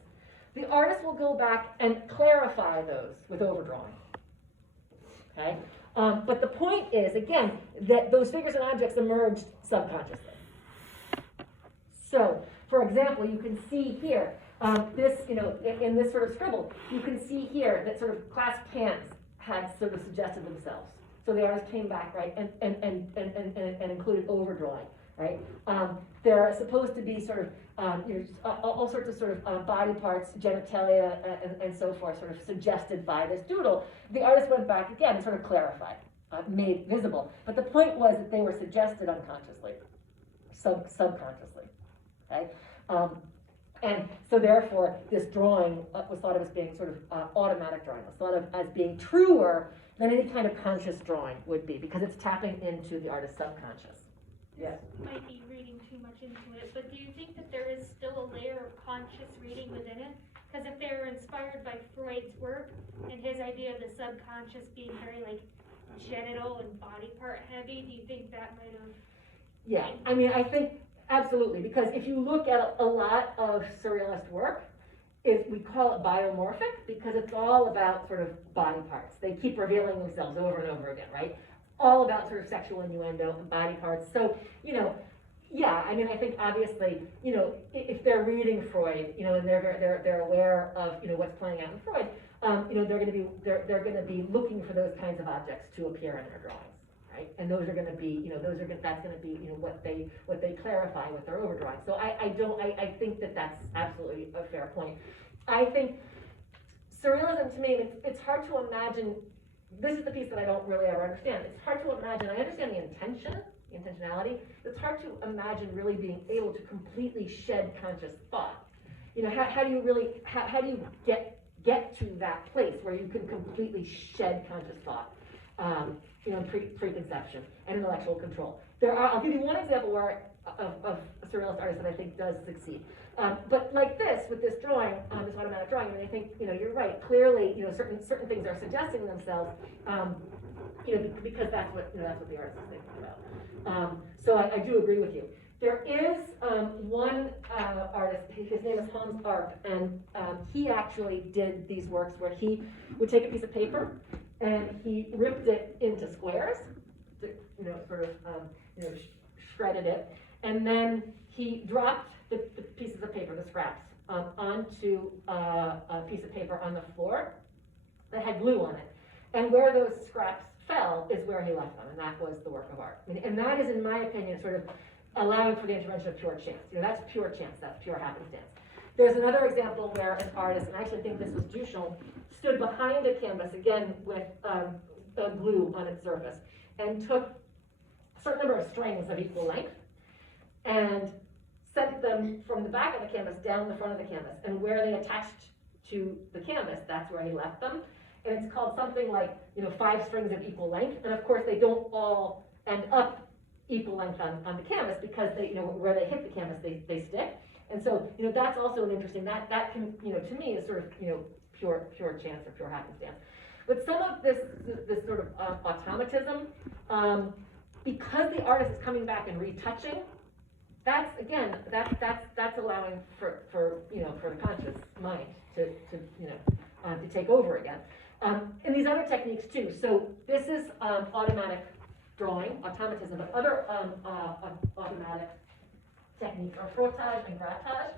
the artist will go back and clarify those with overdrawing. Okay? But the point is, again, that those figures and objects emerged subconsciously. So, for example, you can see here, in this sort of scribble, you can see here that sort of clasped hands had sort of suggested themselves. So the artist came back, right, and included overdrawing, right? There are supposed to be sort of, all sorts of sort of body parts, genitalia, and so forth, sort of suggested by this doodle. The artist went back again and sort of clarified, made visible. But the point was that they were suggested unconsciously, subconsciously, okay? And so therefore, this drawing was thought of as being sort of automatic drawing, was thought of as being truer than any kind of conscious drawing would be, because it's tapping into the artist's subconscious. Yes. Might be reading too much into it, but do you think that there is still a layer of conscious reading within it? Because if they were inspired by Freud's work and his idea of the subconscious being very like genital and body part heavy, do you think that might have? Yeah, I mean, I think absolutely, because if you look at a lot of surrealist work, we call it biomorphic because it's all about sort of body parts. They keep revealing themselves over and over again, right? All about sort of sexual innuendo and body parts. So, you know, yeah, I mean, I think obviously, you know, if they're reading Freud, you know, and they're aware of, you know, what's playing out in Freud, you know, they're going to be looking for those kinds of objects to appear in their drawings, right? And those are going to be, you know, that's going to be, you know, what they clarify with their overdrawing. So I think that that's absolutely a fair point. I think surrealism to me, it's hard to imagine. This is the piece that I don't really ever understand. It's hard to imagine. I understand the intentionality. It's hard to imagine really being able to completely shed conscious thought. You know, how do you really, how do you get to that place where you can completely shed conscious thought? You know, preconception and intellectual control. I'll give you one example where of a surrealist artist that I think does succeed. But like this, with this drawing, this automatic drawing, I mean, I think, you know, you're right. Clearly, you know, certain things are suggesting themselves, you know, because that's what the artist is thinking about. So I do agree with you. There is one artist, his name is Hans Arp, and he actually did these works where he would take a piece of paper and he ripped it into squares, you know, sort of, you know, shredded it, and then he dropped the pieces of paper, the scraps, onto a piece of paper on the floor that had glue on it. And where those scraps fell is where he left them, and that was the work of art. And that is, in my opinion, sort of allowing for the intervention of pure chance. You know, that's pure chance, that's pure happenstance. There's another example where an artist, and I actually think this was Duchamp, stood behind a canvas, again with a glue on its surface, and took a certain number of strings of equal length, and sent them from the back of the canvas down the front of the canvas. And where they attached to the canvas, that's where he left them. And it's called something like, you know, 5 strings of equal length. And of course, they don't all end up equal length on the canvas because they, you know, where they hit the canvas, they stick. And so, you know, that's also an interesting, that can, you know, to me is sort of, you know, pure chance or pure happenstance. But some of this sort of automatism, because the artist is coming back and retouching, that's again, that's allowing for you know, for the conscious mind to you know, to take over again. And these other techniques too. So this is automatic drawing, automatism, but other automatic techniques are frottage and grattage.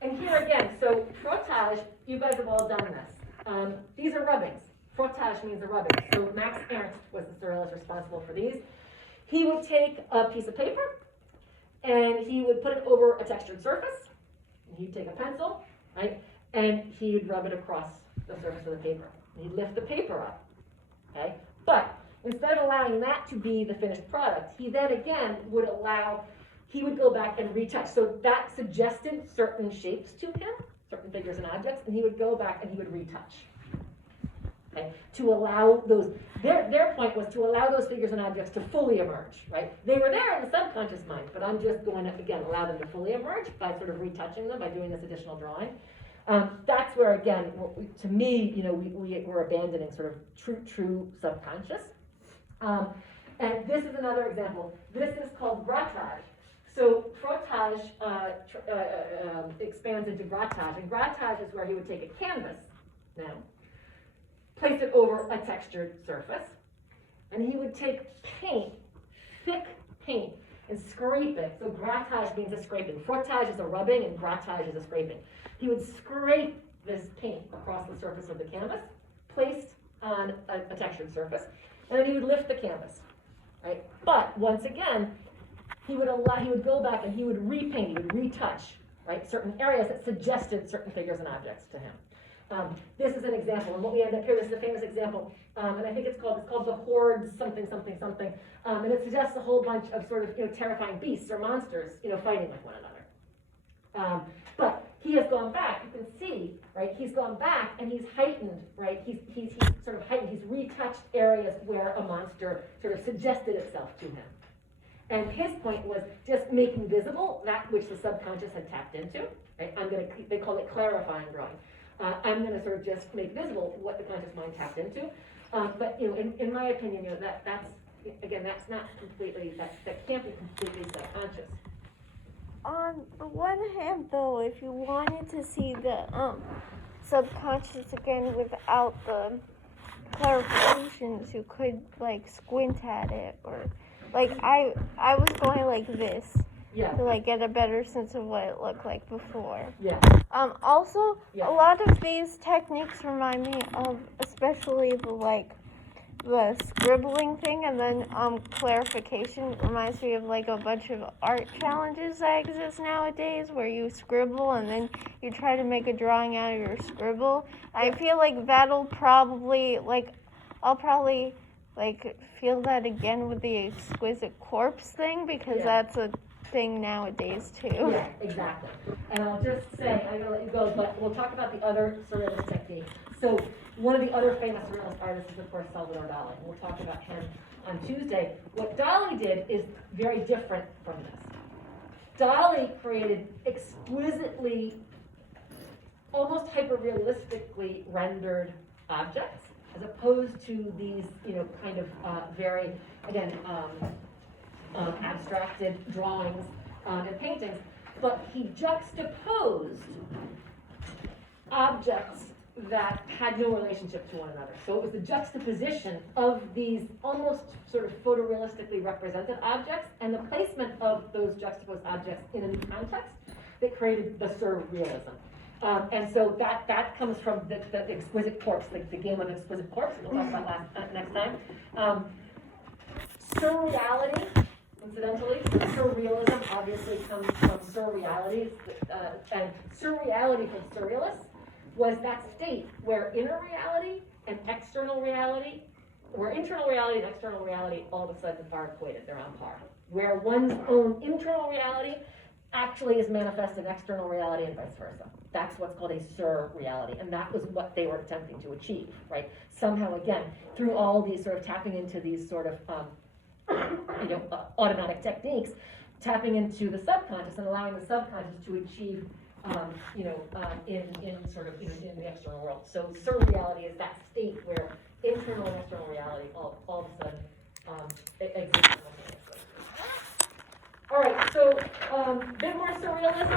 And here again, so frottage, you guys have all done this. These are rubbings. Frottage means a rubbing. So Max Ernst was the surrealist responsible for these. He would take a piece of paper and he would put it over a textured surface. And he'd take a pencil, right, and he would rub it across the surface of the paper. And he'd lift the paper up, okay? But instead of allowing that to be the finished product, he then again would he would go back and retouch. So that suggested certain shapes to him, certain figures and objects, and he would go back and he would retouch. Okay, to allow those, their point was to allow those figures and objects to fully emerge, right? They were there in the subconscious mind, but I'm just going to, again, allow them to fully emerge by sort of retouching them, by doing this additional drawing. That's where, again, to me, you know, we're abandoning sort of true subconscious. And this is another example. This is called grattage. So frottage expands into grattage, and grattage is where he would take a canvas now, place it over a textured surface, and he would take paint, thick paint, and scrape it. So grattage means a scraping. Frottage is a rubbing, and grattage is a scraping. He would scrape this paint across the surface of the canvas, placed on a textured surface, and then he would lift the canvas, right? But once again, he would go back and he would repaint, he would retouch, right? Certain areas that suggested certain figures and objects to him. This is an example, and what we end up here, this is a famous example, and I think it's called the Horde something, and it suggests a whole bunch of sort of, you know, terrifying beasts or monsters, you know, fighting with one another. But he has gone back, you can see, right, he's gone back and he's heightened, right, he's sort of heightened, he's retouched areas where a monster sort of suggested itself to him. And his point was just making visible that which the subconscious had tapped into, right, they call it clarifying drawing. I'm gonna sort of just make visible what the conscious mind tapped into. But, you know, in my opinion, you know, that's not completely, that can't be completely subconscious. On the one hand, though, if you wanted to see the subconscious again without the clarifications, you could like squint at it, or like I was going like this Yeah, to like get a better sense of what it looked like before. yeah, Also, Yeah. a lot of these techniques remind me of, especially the scribbling thing, and then clarification reminds me of like a bunch of art challenges that exist nowadays where you scribble and then you try to make a drawing out of your scribble. I feel like that'll probably I'll probably feel that again with the exquisite corpse thing, because Yeah. that's a thing nowadays too. yeah, exactly. And I'll just say, I'm gonna let you go, but we'll talk about the other surrealist technique. So one of the other famous surrealist artists is, of course, Salvador Dali. We'll talk about him on Tuesday. What Dali did is very different from this. Dali created exquisitely, almost hyper-realistically rendered objects, as opposed to these, you know, kind of very, again, abstracted drawings and paintings. But he juxtaposed objects that had no relationship to one another. So it was the juxtaposition of these almost sort of photorealistically represented objects and the placement of those juxtaposed objects in a new context that created the surrealism. And so that comes from the exquisite corpse, the game of exquisite corpse, we'll talk about next time. Surreality, incidentally, so surrealism obviously comes from surreality, and surreality for surrealists was that state where inner reality and external reality, where internal reality and external reality all of a sudden are equated, they're on par. Where one's own internal reality actually is manifest in external reality and vice versa. That's what's called a surreality, and that was what they were attempting to achieve, right? Somehow, again, through all these sort of tapping into these sort of, automatic techniques, tapping into the subconscious and allowing the subconscious to achieve in sort of, in the external world. So surreality is that state where internal and external reality all of a sudden exist simultaneously. All right, so bit more surrealism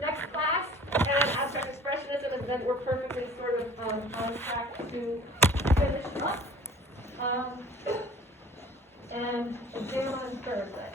next class, and abstract expressionism, and then we're perfectly sort of on track to finish up. And exam on Thursday.